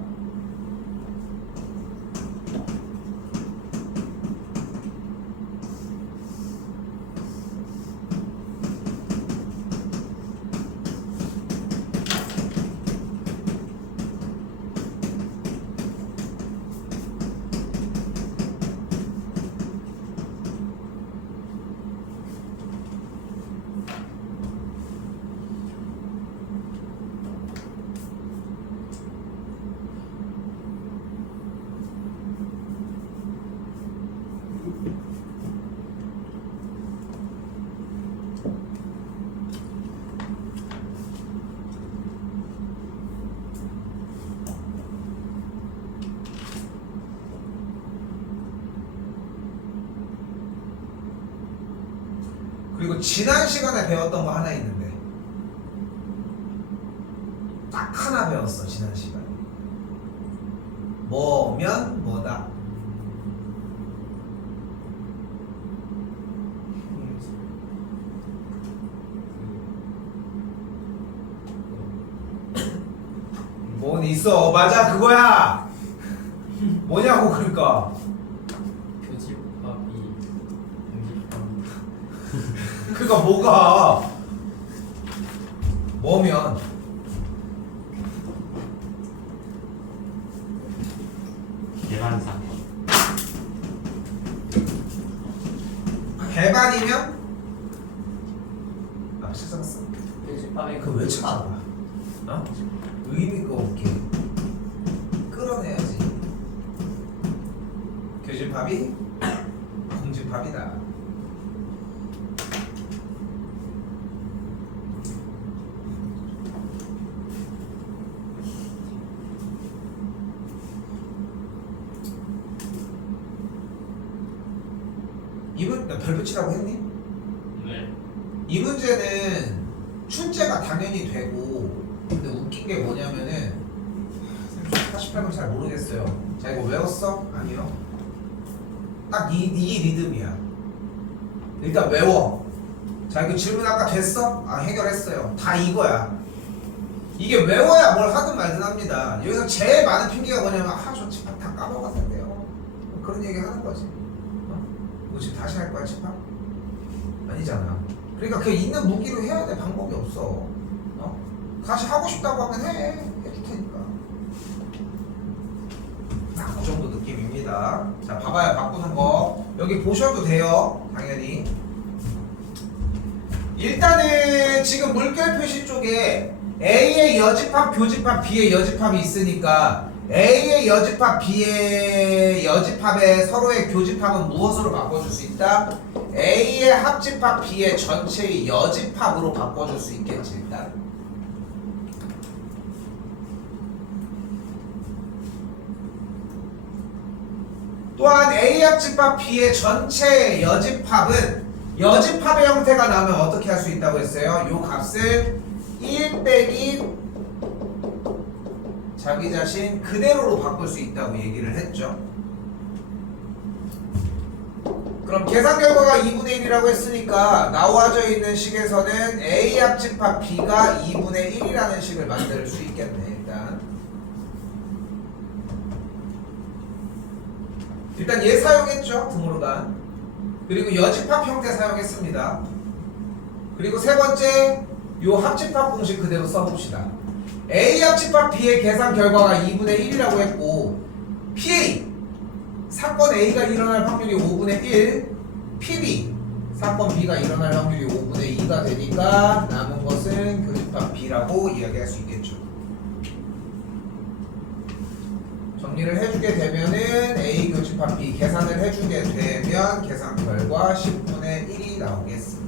그리고 지난 시간에 배웠던 거 하나 있는데 딱 하나 배웠어. 지난 시간에 뭐면 뭐다. 뭔 있어. 맞아, 그거야. 뭐냐고. 그러니까 교집합이 공집합. 그니까 뭐가 뭐면 계란사. 배반이면 아 실수했어. 교집합의 그거 왜 찾아봐? 어? 의미가 없게 끌어내야지. 교집합이 공집합이다. 나 별붙이라고 했니? 네. 이 문제는 출제가 당연히 되고, 근데 웃긴 게 뭐냐면은 48번 잘 모르겠어요. 자, 이거 외웠어? 아니요. 딱 이 리듬이야. 일단 외워. 자, 이거 질문 아까 됐어? 아, 해결했어요. 다 이거야. 이게 외워야 뭘 하든 말든 합니다. 여기서 제일 많은 핑계가 뭐냐면 저 집합 다 까먹었는데요. 그런 얘기 하는 거지. 뭐 지금 다시 할 거야 집합? 아니잖아. 그러니까 그 있는 무기로 해야 돼. 방법이 없어. 다시 하고 싶다고 하면 해줄 테니까. 딱 그 정도 느낌입니다. 자, 봐봐요. 바꾸는 거. 여기 보셔도 돼요. 당연히. 일단은 지금 물결 표시 쪽에 A의 여집합, 교집합, B의 여집합이 있으니까 A의 여집합, B의 여집합의 서로의 교집합은 무엇으로 바꿔줄 수 있다? A의 합집합, B의 전체의 여집합으로 바꿔줄 수 있겠지 일단. 또한 A 합집합, B의 전체 여집합은 여집합의 형태가 나오면 어떻게 할 수 있다고 했어요? 요 값을 1 빼기 자기 자신 그대로로 바꿀 수 있다고 얘기를 했죠. 그럼 계산 결과가 2분의 1이라고 했으니까 나와져 있는 식에서는 A 합집합 B가 2분의 1이라는 식을 만들 수 있겠네. 일단 얘 사용했죠. 드모르간. 그리고 여집합 형태 사용했습니다. 그리고 세 번째 요 합집합 공식 그대로 써봅시다. A 합집합 B의 계산 결과가 2분의 1이라고 했고 PA 사건 A가 일어날 확률이 5분의 1, PB 사건 B가 일어날 확률이 5분의 2가 되니까 남은 것은 교집합 B라고 이야기할 수 있겠죠. 정리를 해주게 되면은 A 교집합 B 계산을 해주게 되면 계산 결과 10분의 1이 나오겠습니다.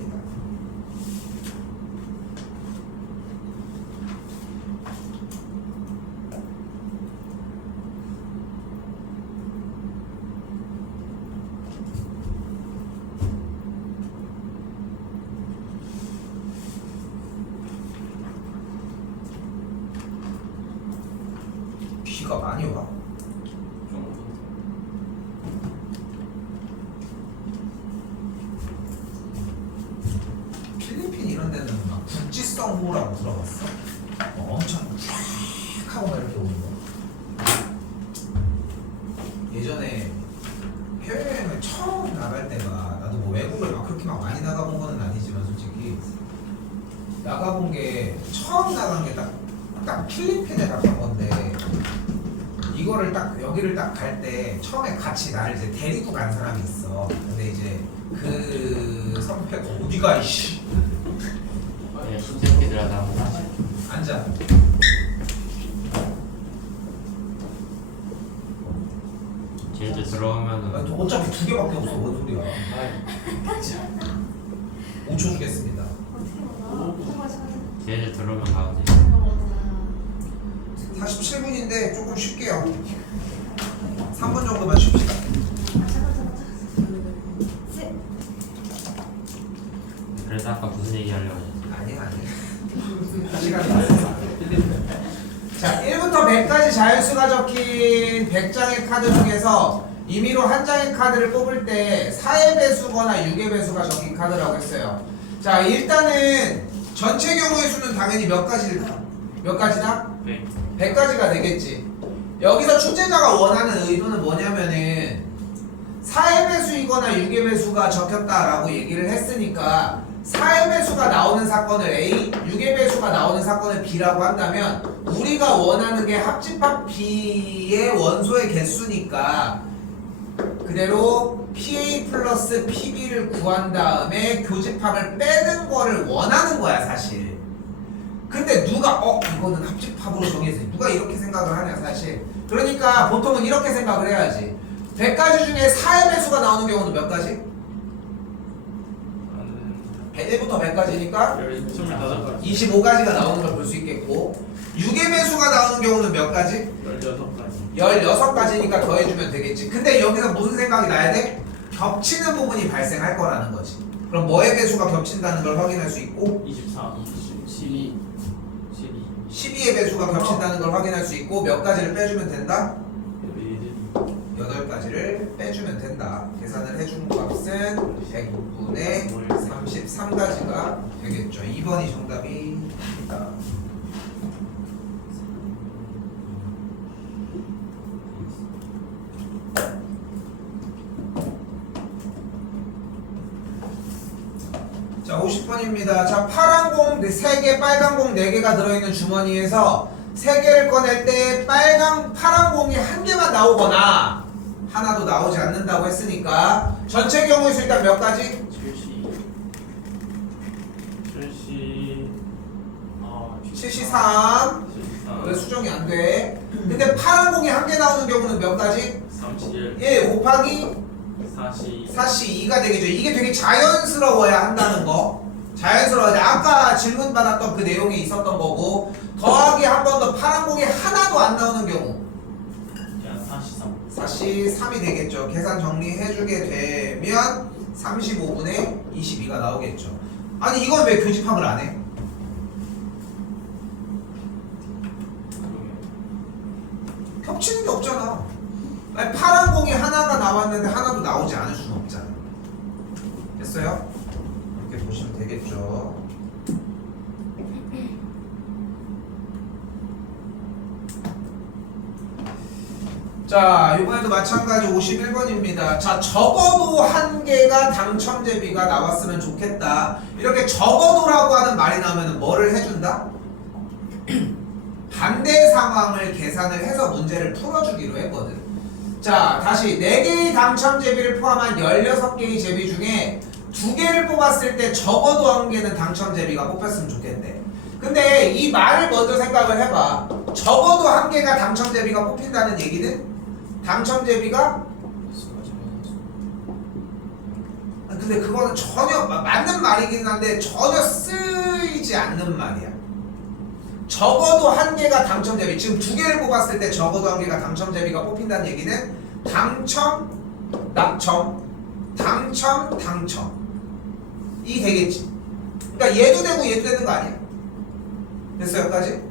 비가 많이 와. 필리핀 이런 데는 막 국지성호라고 들어봤어? 엄청 쫙 하고 막 이렇게 오는 거. 예전에 해외여행을 처음 나갈 때가 나도 뭐 외국을 막 그렇게 막 많이 나가본 거는 아니지만 솔직히 나가본 게 처음 나간 게 딱 필리핀에 갔던 건데 이거를 딱 여기를 딱 갈 때 처음에 같이 나를 이제 데리고 간 사람이 있어. 근데 이제 그 선배가 어디가 이씨 네, 신세계들 하다 보면 앉아. 제주 들어오면은 어차피 2개밖에 없어. 뭔 소리야? 5초 주겠습니다. 제주 들어오면 가야지. 47분인데 조금 쉴게요. 3분 정도만 쉽시다. 그래서 아까 무슨 얘기 하려고 했지? 아니야. 시간이 났어. 자, 1부터 100까지 자연수가 적힌 100장의 카드 중에서 임의로 한 장의 카드를 뽑을 때 4의 배수거나 6의 배수가 적힌 카드라고 했어요. 자, 일단은 전체 경우의 수는 당연히 몇 가지일까? 몇 가지다? 네. 100가지가 되겠지. 여기서 출제자가 원하는 의도는 뭐냐면은 4의 배수이거나 6의 배수가 적혔다라고 얘기를 했으니까 4의 배수가 나오는 사건을 A, 6의 배수가 나오는 사건을 B라고 한다면 우리가 원하는 게 합집합 B의 원소의 개수니까 그대로 PA 플러스 PB를 구한 다음에 교집합을 빼는 거를 원하는 거야 사실. 근데 누가 이거는 합집합으로 정해서 누가 이렇게 생각을 하냐 사실. 그러니까 보통은 이렇게 생각을 해야지. 100가지 중에 4의 배수가 나오는 경우는 몇 가지? 101부터 100까지니까 25가지. 25가지가 나오는 걸 볼 수 있겠고 6의 배수가 나오는 경우는 몇 가지? 16가지. 16가지니까 더해주면 되겠지. 근데 여기서 무슨 생각이 나야 돼? 겹치는 부분이 발생할 거라는 거지. 그럼 뭐의 배수가 겹친다는 걸 확인할 수 있고 24, 12, 12의 배수가 겹친다는 걸 확인할 수 있고 몇 가지를 빼주면 된다? 8가지를 빼주면 된다. 계산을 해준 값은 100분의 33가지가 되겠죠. 2번이 정답입니다. 자, 50번입니다. 자, 파란 공 3개, 빨간 공 4개가 들어있는 주머니에서 3개를 꺼낼 때 파란 공이 1개만 나오거나 하나도 나오지 않는다고 했으니까 전체 경우의 수 일단 몇 가지? 73. 왜 수정이 안 돼? 근데 파란 공이 1개 나오는 경우는 몇 가지? 37 1 곱하기 40 42가 되겠죠. 이게 되게 자연스러워야 한다는 거. 자연스러워야 돼. 아까 질문 받았던 그 내용에 있었던 거고, 더하기 한 번 더 파란 공이 하나도 안 나오는 경우 43 43이 되겠죠. 계산 정리해주게 되면 35분의 22가 나오겠죠. 아니 이건 왜 교집합을 안 해? 겹치는 게 없잖아. 아니, 파란 공이 하나가 나왔는데 하나도 나오지 않을 수는 없잖아. 됐어요? 이렇게 보시면 되겠죠. 자, 이번에도 마찬가지 51번입니다. 자, 적어도 1개가 당첨제비가 나왔으면 좋겠다. 이렇게 적어도라고 하는 말이 나오면 뭐를 해준다? 반대 상황을 계산을 해서 문제를 풀어주기로 했거든. 자, 다시 4개의 당첨제비를 포함한 16개의 제비 중에 2개를 뽑았을 때 적어도 1개는 당첨제비가 뽑혔으면 좋겠대. 근데 이 말을 먼저 생각을 해봐. 적어도 1개가 당첨제비가 뽑힌다는 얘기는 당첨제비가 근데 그거는 전혀 맞는 말이긴 한데 전혀 쓰이지 않는 말이야. 적어도 1개가 당첨제비, 지금 2개를 뽑았을 때 적어도 1개가 당첨제비가 뽑힌다는 얘기는 당첨, 낙첨, 당첨, 당첨 이 되겠지. 그러니까 얘도 되고 얘도 되는 거 아니야? 됐어 여기까지?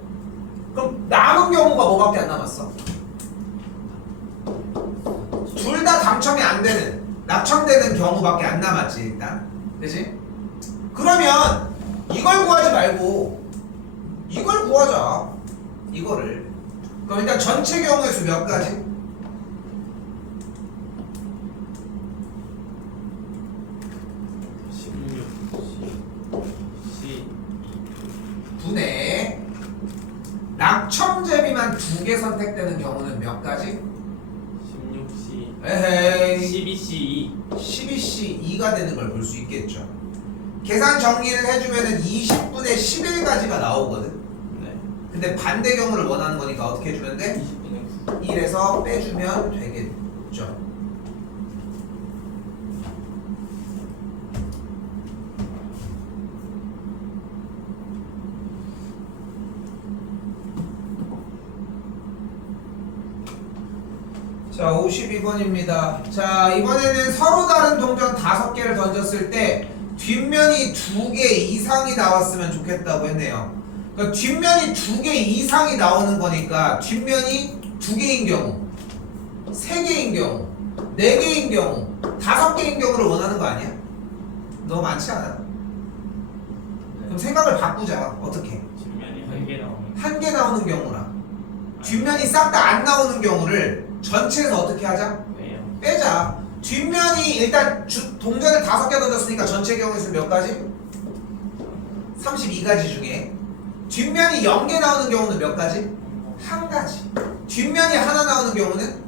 그럼 남은 경우가 뭐밖에 안 남았어? 둘 다 당첨이 안 되는, 낙첨되는 경우밖에 안 남았지 일단. 그치? 그러면 이걸 구하지 말고 이걸 구하자. 이거를. 그럼 일단 전체 경우의 수 몇 가지? 12분의 낙첨제비만 2개 선택되는 경우는 몇 가지? 16C 에헤이 12C 12C2가 되는 걸 볼 수 있겠죠. 계산 정리를 해주면은 20분의 11가지가 나오거든. 네 근데 반대 경우를 원하는 거니까 어떻게 해주면 돼? 20분의 9 1에서 빼주면 되겠죠. 자, 52번입니다. 자, 이번에는 서로 다른 동전 5개를 던졌을 때 뒷면이 2개 이상이 나왔으면 좋겠다고 했네요. 그러니까 뒷면이 2개 이상이 나오는 거니까 뒷면이 2개인 경우, 3개인 경우, 4개인 경우, 5개인 경우를 원하는 거 아니야? 너무 많지 않아? 그럼 생각을 바꾸자. 어떻게? 뒷면이 1개 나오면 1개 나오는 경우랑 뒷면이 싹 다 안 나오는 경우를 전체에서 어떻게 하자? 왜요? 빼자. 뒷면이 일단 동전을 5개 던졌으니까 전체 경우의 수 몇 가지? 32가지 중에 뒷면이 0개 나오는 경우는 몇 가지? 1가지. 뒷면이 하나 나오는 경우는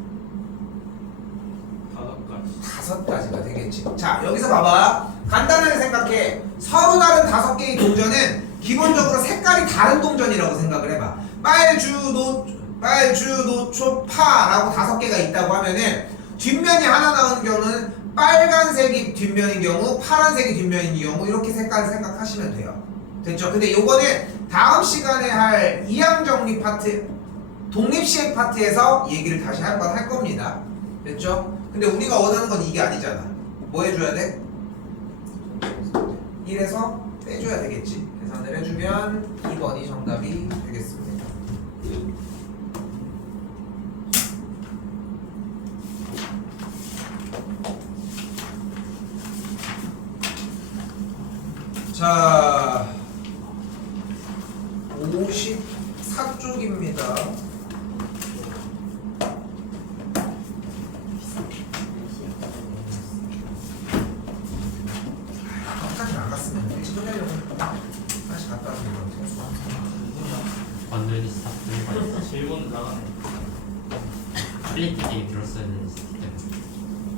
5가지 5가지가 되겠지. 자, 여기서 봐봐. 간단하게 생각해. 서로 다른 5개의 동전은 기본적으로 색깔이 다른 동전이라고 생각을 해봐. 빨주, 노초, 파라고 5개가 있다고 하면은 뒷면이 하나 나오는 경우는 빨간색이 뒷면인 경우, 파란색이 뒷면인 경우 이렇게 색깔을 생각하시면 돼요. 됐죠? 근데 요거는 다음 시간에 할 이항정리 파트, 독립시행 파트에서 얘기를 다시 할 겁니다. 됐죠? 근데 우리가 원하는 건 이게 아니잖아. 뭐 해줘야 돼? 1에서 빼줘야 되겠지. 계산을 해주면 2번이 정답이 되겠습니다. 자, 54쪽입니다. 아까까지 안 갔으면 일찍 스플리트 얘기 들었어야 됐을 텐데.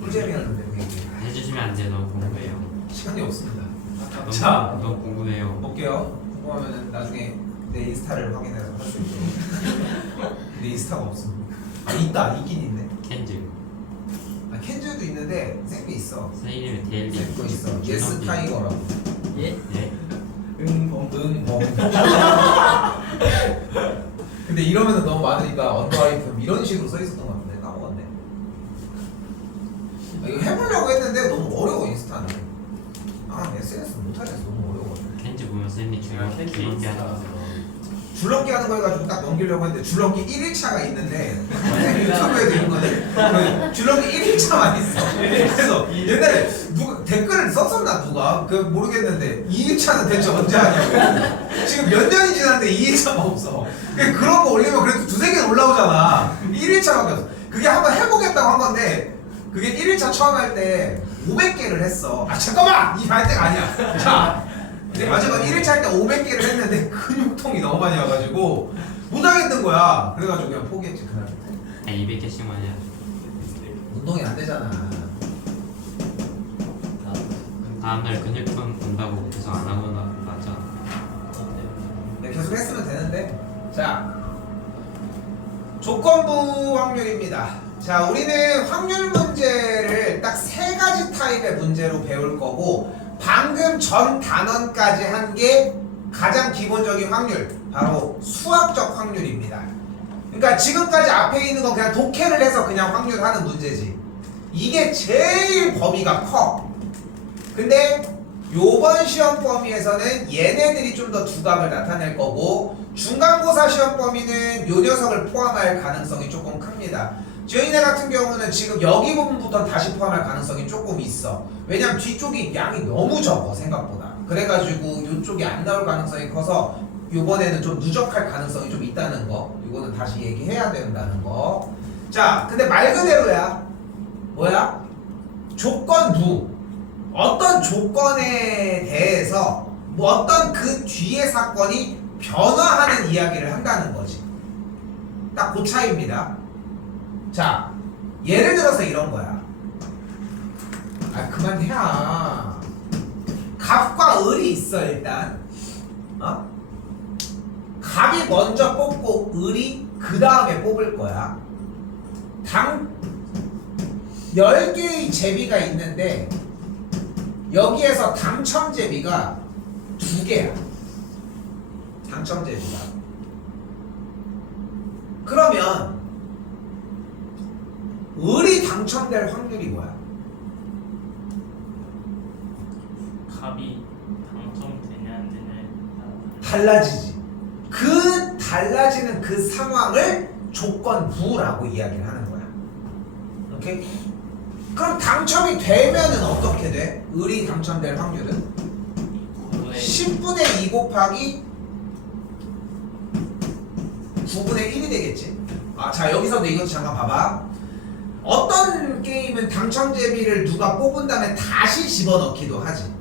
꿀잼이었는데 그 얘기. 해주시면 안 돼요. 너무 궁금해요. 시간이 없습니다. 너무, 자. 너무 궁금해요. 볼게요. 궁금하면은 나중에 내 인스타를 확인해서 할 수 있도록. 내 인스타가 없습니다. 아 있다. 있긴 있네. 켄즈. 아 켄즈도 있는데 쌤이 있어. 제 이름이 데일리. 쌤도 있어. 예스 타이거라고. 예? 예? 응봉. 응봉. 근데 이러면은 너무 많으니까 언더하이프 이런 식으로 써 있었던 것 같은데 까먹었네. 아, 이거 해보려고 했는데 너무 어려워 인스타는. 아 SNS 못하겠어 너무 어려워. 켄즈 보면 쌤이 켄즈 줄넘기 하는 인스타. 거. 줄넘기 하는 거 해가지고 딱 넘기려고 했는데 줄넘기 1일차가 있는데 유튜브에도 있거든. 그 줄넘기 1일차만 있어. 그래서 옛날에 누가 댓글을 썼었나 누가 그 모르겠는데 2일차는 대체 언제 하냐고. 지금 몇 년이 지났는데 2일차가 없어. 그런 거 올리면 그래도 두세 개는 올라오잖아. 1일차밖에 없어. 그게 한번 해보겠다고 한 건데 그게 1일차 처음 할 때 500개를 했어. 아 잠깐만! 이 할 때가 아니야. 자 근데 어쨌건 1일차 할 때 500개를 했는데 근육통이 너무 많이 와가지고 못하겠는 거야. 그래가지고 그냥 포기했지 그날부터. 200개씩만 해야죠. 운동이 안 되잖아. 다음날 근육통 온다고 계속 안 하고 낫잖아. 네, 계속 했으면 되는데. 자 조건부 확률입니다. 자 우리는 확률 문제를 딱 세 가지 타입의 문제로 배울 거고 방금 전 단원까지 한 게 가장 기본적인 확률 바로 수학적 확률입니다. 그러니까 지금까지 앞에 있는 건 그냥 독해를 해서 그냥 확률하는 문제지. 이게 제일 범위가 커. 근데 요번 시험 범위에서는 얘네들이 좀 더 두각을 나타낼 거고 중간고사 시험 범위는 요 녀석을 포함할 가능성이 조금 큽니다. 지연이네 같은 경우는 지금 여기 부분부터 다시 포함할 가능성이 조금 있어. 왜냐면 뒤쪽이 양이 너무 적어 생각보다. 그래가지고 이쪽이 안 나올 가능성이 커서 이번에는 좀 누적할 가능성이 좀 있다는 거. 이거는 다시 얘기해야 된다는 거. 자, 근데 말 그대로야. 뭐야? 조건부. 어떤 조건에 대해서 뭐 어떤 그 뒤의 사건이 변화하는 이야기를 한다는 거지. 딱 그 차이입니다. 자, 예를 들어서 이런 거야. 아, 그만해야. 갑과 을이 있어, 일단. 어? 갑이 먼저 뽑고 을이 그 다음에 뽑을 거야. 10개의 제비가 있는데, 여기에서 당첨 제비가 2개야. 당첨 제비가. 그러면, 을이 당첨될 확률이 뭐야? 갑이 당첨되냐 안 되냐에 달라지지. 그 달라지는 그 상황을 조건부라고 이야기를 하는 거야. 오케이? 그럼 당첨이 되면은 어떻게 돼? 을이 당첨될 확률은? 10분의 2 곱하기 9분의 1이 되겠지. 아, 자 여기서도 이것도 잠깐 봐봐. 어떤 게임은 당첨제비를 누가 뽑은 다음에 다시 집어넣기도 하지.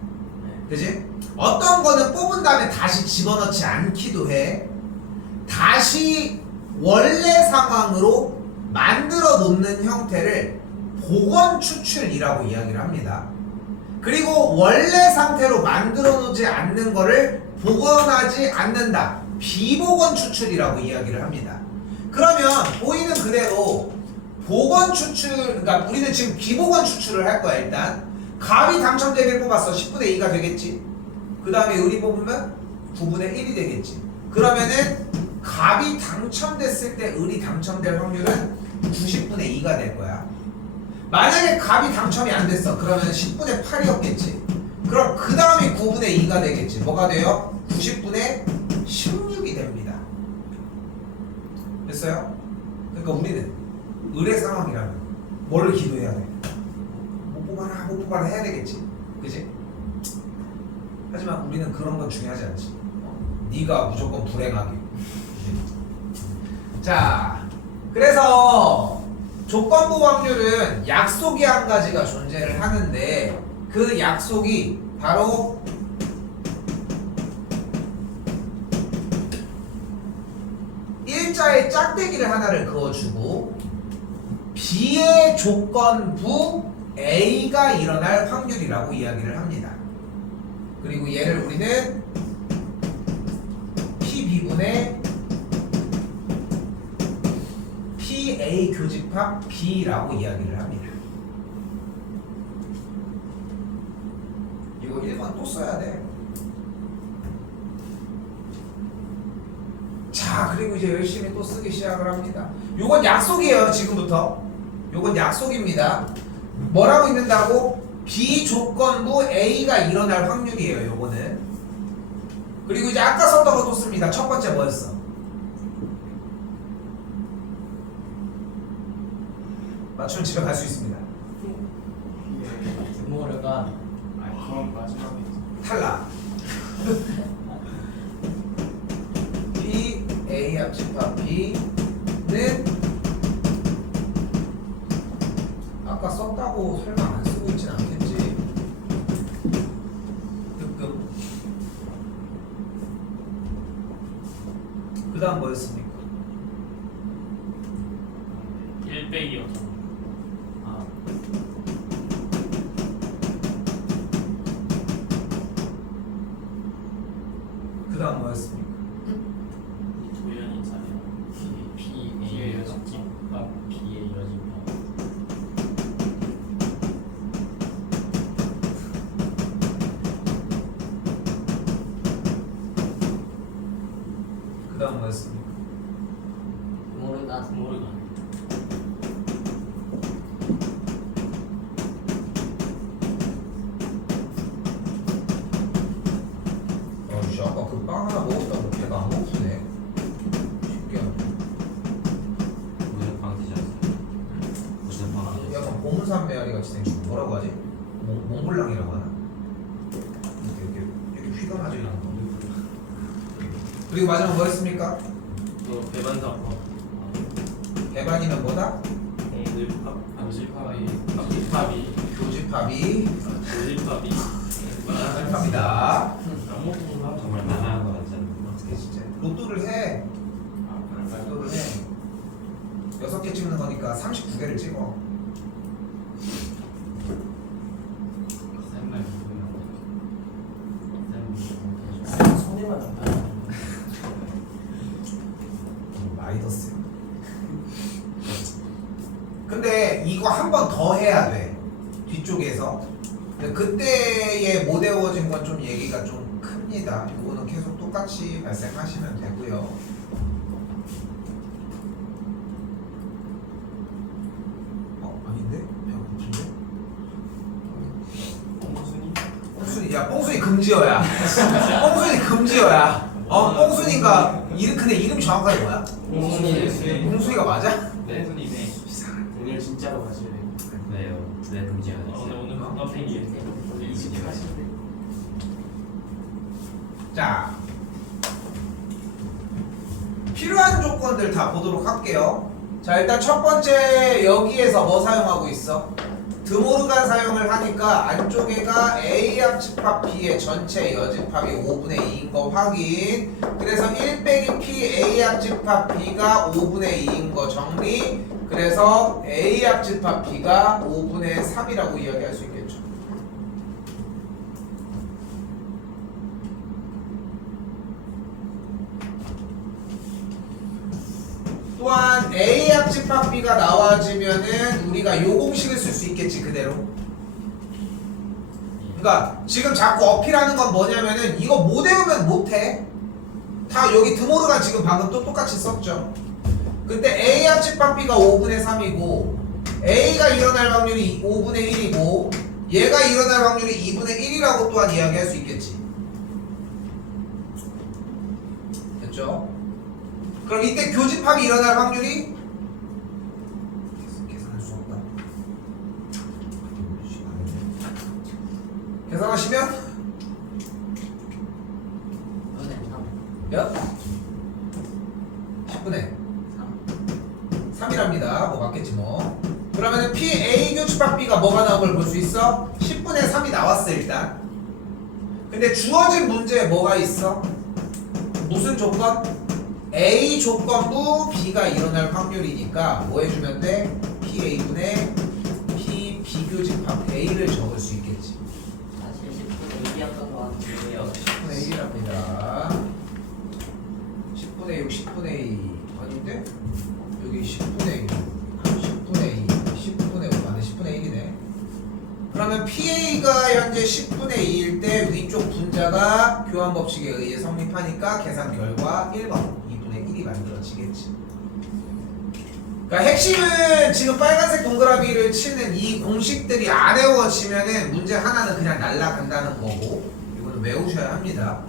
그지? 어떤 거는 뽑은 다음에 다시 집어넣지 않기도 해. 다시 원래 상황으로 만들어 놓는 형태를 복원 추출이라고 이야기를 합니다. 그리고 원래 상태로 만들어 놓지 않는 거를 복원하지 않는다. 비복원 추출이라고 이야기를 합니다. 그러면 보이는 그대로 복원 추출, 그러니까 우리는 지금 비복원 추출을 할 거야. 일단 갑이 당첨제비를 뽑았어. 10분의 2가 되겠지. 그 다음에 을이 뽑으면 9분의 1이 되겠지. 그러면은 갑이 당첨됐을 때 을이 당첨될 확률은 90분의 2가 될 거야. 만약에 갑이 당첨이 안 됐어. 그러면 10분의 8이었겠지. 그럼 그 다음에 9분의 2가 되겠지. 뭐가 돼요? 90분의 16이 됩니다. 됐어요? 그러니까 우리는 을의 상황이라면 뭐를 기도해야 돼? 못 뽑아라 해야 되겠지. 그지? 하지만 우리는 그런 건 중요하지 않지. 네가 무조건 불행하게. 자, 그래서 조건부 확률은 약속이 한 가지가 존재를 하는데 그 약속이 바로 일자의 짝대기를 하나를 그어주고 B의 조건부 A가 일어날 확률이라고 이야기를 합니다. 그리고 얘를 우리는 PB분의 PA 교집합 B라고 이야기를 합니다. 이거 1번 또 써야 돼. 자, 그리고 이제 열심히 또 쓰기 시작을 합니다. 요건 약속이에요, 지금부터. 요건 약속입니다. 뭐라고 있는다고? 비조건부 A가 일어날 확률이에요, 요거는. 그리고 이제 아까 썼던 것도 씁니다. 첫 번째 뭐였어? 맞추면 집에 갈 수 있습니다. 드모르가 그럼 마지막에 탈락. B, A 합집합 B는 아까 썼다고 설마 안 쓰고 있진 않겠지. 뜨끔. 그 다음 뭐였습니까? 1 빼기였죠. 아 그 다음 뭐였습니까? 조연이 차례. B의 여집합 B의 여집합 그 다음 뭐였습니까? 드모르가 모르가. 씨, 아까 그 빵 하나 먹었다고 배가 안 고프네. 신기하네. 무슨 빵 드셨어요? 무슨 빵 드셨어요? 약간 보문산 메아리 같이 생긴 거 뭐라고 하지? 몽블랑이라고 하나? 이렇게 휘감아져 있는 거. 그리고 마지막 뭐였습니까? 또 배반사고. 배반이면 뭐다? 공들팝. 교집합이. 교집합이 교집합이. 합니다. 아무것도 하죠. 정말 만화한 것 같지 않나요? 어떻게 진짜 로또를 해. 로또를 해. 6개 찍는 거니까 39개를 찍어. 쌤말 쌤 손해만 안 마이너스. 근데 이거 한 번 더 해야 돼. 뒤쪽에서. 근데 그때에 못 외워진 건 좀 얘기가 좀 큽니다. 이거는 계속 똑같이 발생하시면 되고요. 아닌데? 배가 고픈데? 공순이. 뽕순이, 야 뽕순이 금지어야. 뽕순이 금지어야. 뽕순이가 이름, 근데 이름 정확하게 뭐야? 공순이. 뽕순이가 맞아? 네. 순이네. 오늘 진짜로 가실래? 왜요? 왜 금지가 오늘 됐어요? 깜빡이. 자, 필요한 조건들 다 보도록 할게요. 자, 일단 첫 번째 여기에서 뭐 사용하고 있어? 드모르간 사용을 하니까 안쪽에가 A 합집합 B의 전체 여집합이 5분의 2인 거 확인. 그래서 1 빼기 P A 합집합 B가 5분의 2인 거 정리. 그래서 A 합집합 B가 5분의 3이라고 이야기할 수 있겠죠. 또한 A 합집합 B가 나와지면은 우리가 요 공식을 쓸 수 있겠지 그대로. 그러니까 지금 자꾸 어필하는 건 뭐냐면은 이거 못 외우면 못해. 다 여기 드모르가 지금 방금 또 똑같이 썼죠. 근데 A 합집합 B가 5분의 3이고 A가 일어날 확률이 5분의 1이고 얘가 일어날 확률이 2분의 1이라고 또한 이야기할 수 있겠지. 됐죠? 그럼 이때 교집합이 일어날 확률이 계산할 수 없다. 계산하시면 몇? 10분의 3이랍니다. 뭐 맞겠지 뭐. 그러면은 PA 교집합 B가 뭐가 나온 걸 볼 수 있어? 10분의 3이 나왔어 일단. 근데 주어진 문제에 뭐가 있어? 무슨 조건? A 조건부 B가 일어날 확률이니까 뭐 해주면 돼? PA분의 P 비교집합 A를 적을 수 있겠지. 사실 10분의 1이었던 것 같은데요. 10분의 1이랍니다. 10분의 6, 10분의 2 아닌데? 여기 10분의 2, 10분의 2, 10분의 5 맞네. 10분의 1이네. 그러면 PA가 현재 10분의 2일 때 위쪽 분자가 교환 법칙에 의해 성립하니까 계산 결과 1번 2분의 1이 만들어지겠지. 그러니까 핵심은 지금 빨간색 동그라미를 치는 이 공식들이 안 외워지면은 문제 하나는 그냥 날아간다는 거고, 이거는 외우셔야 합니다.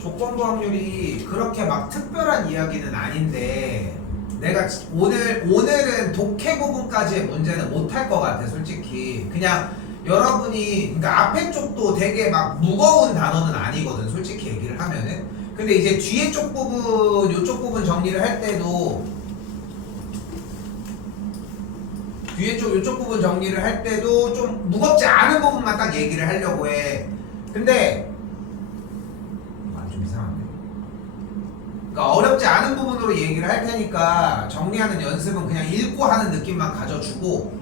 조건부 확률이 그렇게 막 특별한 이야기는 아닌데, 내가 오늘은 독해 부분까지의 문제는 못할 것 같아. 솔직히 그냥 여러분이, 그러니까 앞에 쪽도 되게 막 무거운 단어는 아니거든 솔직히 얘기를 하면은. 근데 이제 뒤에 쪽 부분, 요쪽 부분 정리를 할 때도, 뒤에 쪽 요쪽 부분 정리를 할 때도 좀 무겁지 않은 부분만 딱 얘기를 하려고 해. 근데 좀 이상한데. 그러니까 어렵지 않은 부분으로 얘기를 할 테니까 정리하는 연습은 그냥 읽고 하는 느낌만 가져주고,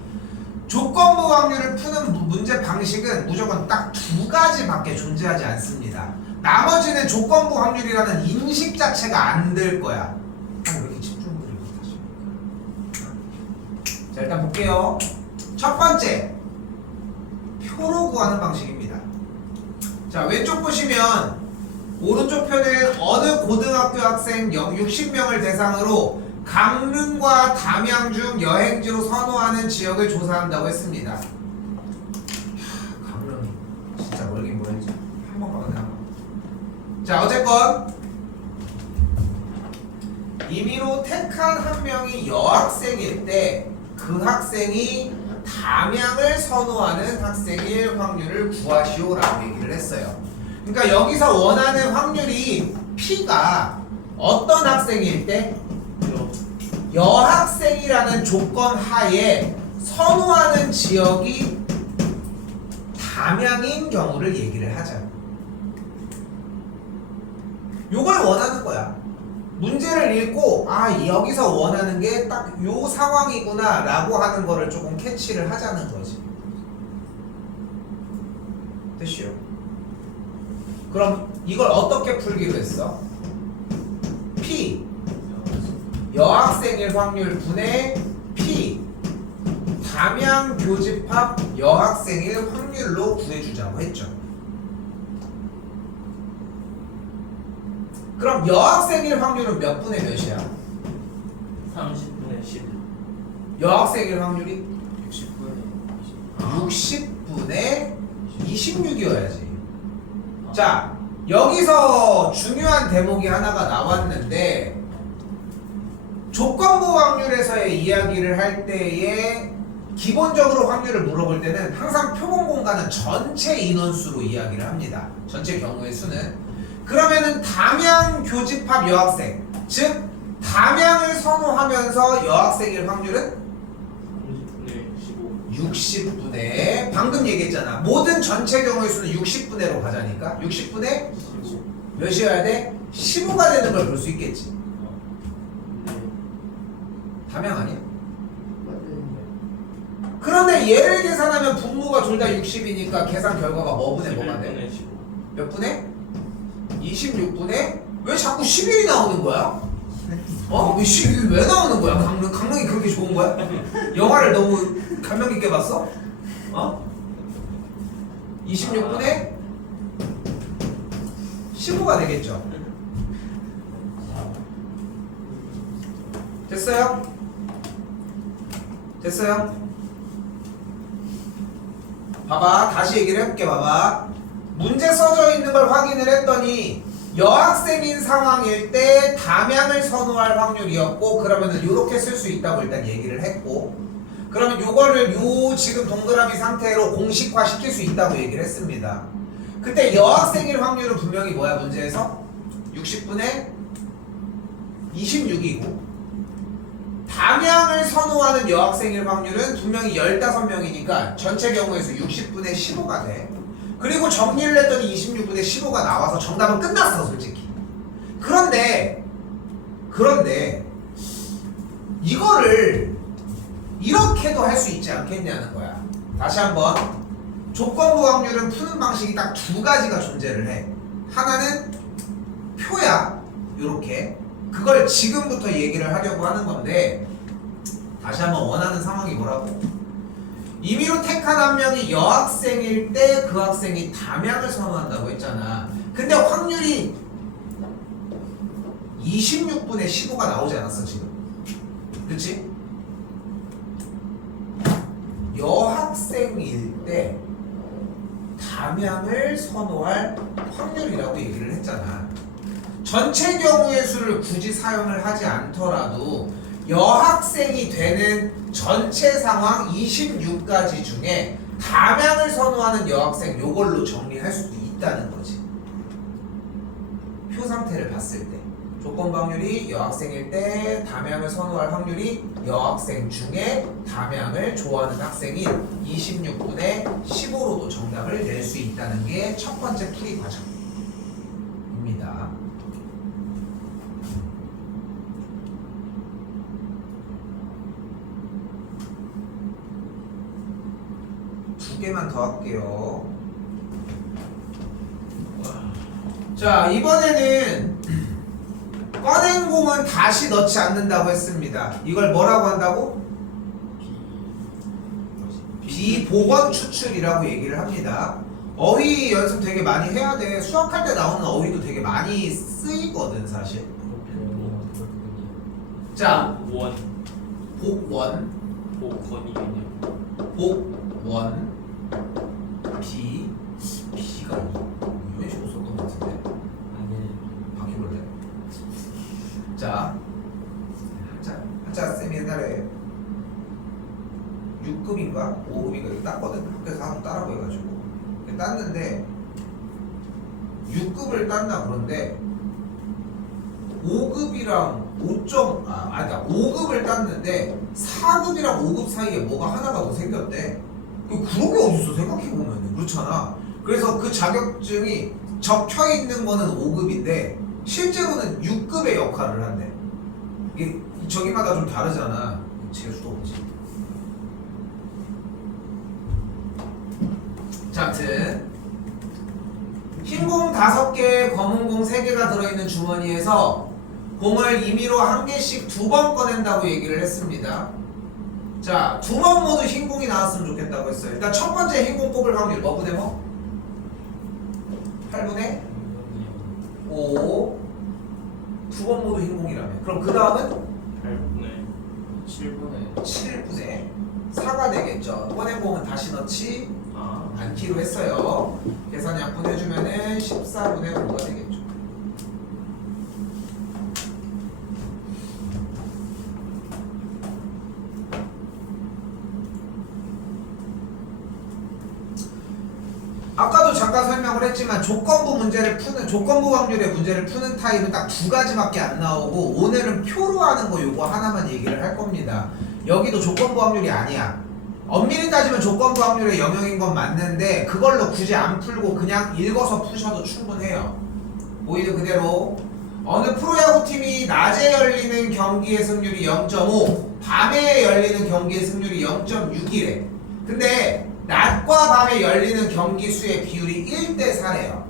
조건부 확률을 푸는 문제 방식은 무조건 딱 두 가지밖에 존재하지 않습니다. 나머지는 조건부 확률이라는 인식 자체가 안 될 거야. 왜 이렇게 집중을 못하십니까? 자, 일단 볼게요. 첫 번째, 표로 구하는 방식입니다. 자, 왼쪽 보시면 오른쪽 표는 어느 고등학교 학생 60명을 대상으로 강릉과 담양 중 여행지로 선호하는 지역을 조사한다고 했습니다. 강릉이 진짜 멀긴 멀지. 한 번 가면 한 번. 자, 어쨌건 임의로 택한 한 명이 여학생일 때 그 학생이 담양을 선호하는 학생일 확률을 구하시오라고 얘기를 했어요. 그러니까 여기서 원하는 확률이 P가 어떤 학생일 때? 여학생이라는 조건 하에 선호하는 지역이 담양인 경우를 얘기를 하자. 요걸 원하는 거야. 문제를 읽고 여기서 원하는 게 딱 요 상황이구나 라고 하는 거를 조금 캐치를 하자는 거지. 됐슈? 그럼 이걸 어떻게 풀기로 했어? P 여학생일 확률 분의 P 담양 교집합 여학생일 확률로 구해주자고 했죠. 그럼 여학생일 확률은 몇 분의 몇이야? 30분의 10. 여학생일 확률이 60분의 60분의 26이어야지. 자, 여기서 중요한 대목이 하나가 나왔는데, 조건부 확률에서의 이야기를 할 때에 기본적으로 확률을 물어볼 때는 항상 표본 공간은 전체 인원수로 이야기를 합니다. 전체 경우의 수는. 그러면은 담양 교집합 여학생, 즉 담양을 선호하면서 여학생일 확률은 30분의 15. 60분의, 방금 얘기했잖아. 모든 전체 경우의 수는 60분의로 가자니까 60분의 15. 몇이어야 돼? 15가 되는 걸 볼 수 있겠지. 네. 담양 아니야? 그런데 얘를 계산하면 분모가 둘 다 60이니까 계산 결과가 뭐분의 뭐가 돼? 11분의 15. 몇 분의? 26분의? 왜 자꾸 11이 나오는 거야? 왜 11이 왜 나오는 거야? 강릉이 그렇게 좋은 거야? 영화를 너무 감명 깊게 봤어? 26분의 15가 되겠죠. 됐어요? 됐어요? 봐봐, 다시 얘기를 해볼게. 봐봐, 문제 써져 있는 걸 확인을 했더니 여학생인 상황일 때 담양을 선호할 확률이었고, 그러면은 요렇게 쓸 수 있다고 일단 얘기를 했고, 그러면 요거를 요 지금 동그라미 상태로 공식화 시킬 수 있다고 얘기를 했습니다. 그때 여학생일 확률은 분명히 뭐야? 문제에서 60분의 26이고, 담양을 선호하는 여학생일 확률은 분명히 15명이니까 전체 경우에서 60분의 15가 돼. 그리고 정리를 했더니 26분의 15가 나와서 정답은 끝났어 솔직히. 그런데 이거를 이렇게도 할 수 있지 않겠냐는 거야. 다시 한번 조건부 확률은 푸는 방식이 딱 두 가지가 존재를 해. 하나는 표야 요렇게 그걸 지금부터 얘기를 하려고 하는 건데 다시 한번 원하는 상황이 뭐라고? 임의로 택한 한 명이 여학생일 때 그 학생이 담양을 선호한다고 했잖아. 근데 확률이 26분의 15가 나오지 않았어 지금. 그치? 여학생일 때 담양을 선호할 확률이라고 얘기를 했잖아. 전체 경우의 수를 굳이 사용을 하지 않더라도 여학생이 되는 전체 상황 26가지 중에 담양을 선호하는 여학생 요걸로 정리할 수도 있다는 거지. 표 상태를 봤을 때 조건부 확률이 여학생일 때 담양을 선호할 확률이 여학생 중에 담양을 좋아하는 학생인 26분의 15로도 정답을 낼 수 있다는 게 첫 번째 풀이 과정입니다. 두 개만 더 할게요. 자, 이번에는 꺼낸 공은 다시 넣지 않는다고 했습니다. 이걸 뭐라고 한다고? 비보건 추출이라고 얘기를 합니다. 어휘 연습 되게 많이 해야 돼. 수학할 때 나오는 어휘도 되게 많이 쓰이거든 사실. 자, 원 복원, 복건이군요. 복원, 비가 이런 식으로 썼던 것 같은데. 아니 바퀴벌레. 자, 한자 쌤이 옛날에 6급인가 5급인가 이거 땄거든. 학교에서 한번 따라고 해가지고 땄는데 6급을 땄나 그런데 5급이랑 5급을 땄는데 4급이랑 5급 사이에 뭐가 하나가 더 생겼대. 그런 게 어딨어 생각해보면. 그렇잖아. 그래서 그 자격증이 적혀 있는 거는 5급인데 실제로는 6급의 역할을 한대. 이게 저기마다 좀 다르잖아. 재수도 없지. 자, 아무튼 흰 공 5개, 검은 공 3개가 들어있는 주머니에서 공을 임의로 1개씩 2번 꺼낸다고 얘기를 했습니다. 자, 2번 모두 흰 공이 나왔으면 좋겠다고 했어요. 일단 첫 번째 흰 공 뽑을 확률 뭐 분의 뭐? 8분의 5. 2번 모두 흰 공이라며. 그럼 그 다음은 8분의 7분의 7분의 4가 되겠죠. 꺼낸 공은 다시 넣지 않기로 했어요. 계산 약분해주면은 14분의 5가 되겠죠. 아까도 잠깐 설명을 했지만 조건부 확률의 문제를 푸는 타입은 딱 2가지밖에 안 나오고 오늘은 표로 하는 거 요거 하나만 얘기를 할 겁니다. 여기도 조건부 확률이 아니야. 엄밀히 따지면 조건부 확률의 영역인 건 맞는데 그걸로 굳이 안 풀고 그냥 읽어서 푸셔도 충분해요. 보이는 그대로 어느 프로야구팀이 낮에 열리는 경기의 승률이 0.5, 밤에 열리는 경기의 승률이 0.6이래. 근데 낮과 밤에 열리는 경기 수의 비율이 1대 4래요.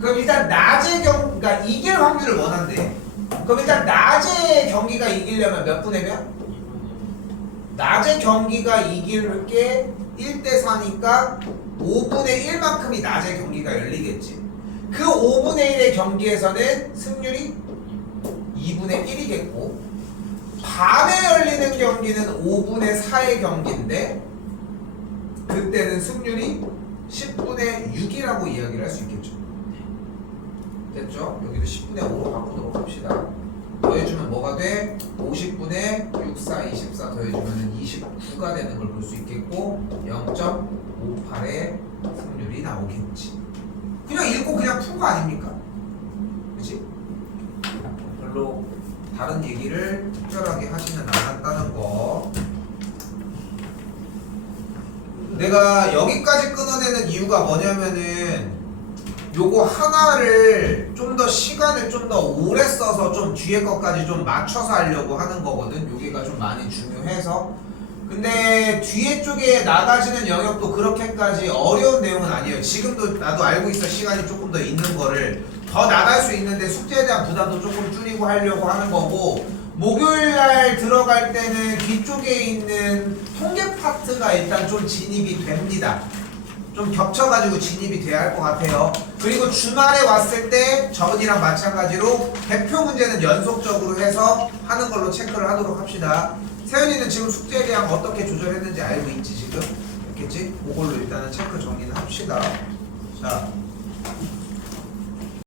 그럼 일단 그러니까 이길 확률을 원한대. 그럼 일단 낮에 경기가 이기려면 몇 분의 몇? 낮에 경기가 이길 게 1대 4니까 5분의 1만큼이 낮에 경기가 열리겠지. 그 5분의 1의 경기에서는 승률이 2분의 1이겠고 밤에 열리는 경기는 5분의 4의 경기인데 그때는 승률이 10분의 6이라고 이야기를 할 수 있겠죠. 됐죠? 여기도 10분의 5로 바꾸도록 합시다. 더해주면 뭐가 돼? 50분의 6, 4, 24 더해주면 29가 되는 걸 볼 수 있겠고 0.58의 승률이 나오겠지. 그냥 읽고 그냥 푼 거 아닙니까? 그치? 별로 다른 얘기를 특별하게 하지는 않았다는 거. 내가 여기까지 끊어내는 이유가 뭐냐면은 요거 하나를 좀 더 시간을 좀 더 오래 써서 좀 뒤에 것까지 좀 맞춰서 하려고 하는 거거든. 여기가 좀 많이 중요해서. 근데 뒤에 쪽에 나가지는 영역도 그렇게까지 어려운 내용은 아니에요. 지금도 나도 알고 있어. 시간이 조금 더 있는 거를 더 나갈 수 있는데 숙제에 대한 부담도 조금 줄이고 하려고 하는 거고, 목요일날 들어갈 때는 뒤쪽에 있는 통계 파트가 일단 좀 진입이 됩니다. 좀 겹쳐가지고 진입이 돼야 할 것 같아요. 그리고 주말에 왔을 때 저번이랑 마찬가지로 대표 문제는 연속적으로 해서 하는 걸로 체크를 하도록 합시다. 세연이는 지금 숙제량 어떻게 조절했는지 알고 있지 지금? 있겠지? 그걸로 일단은 체크 정리는 합시다. 자.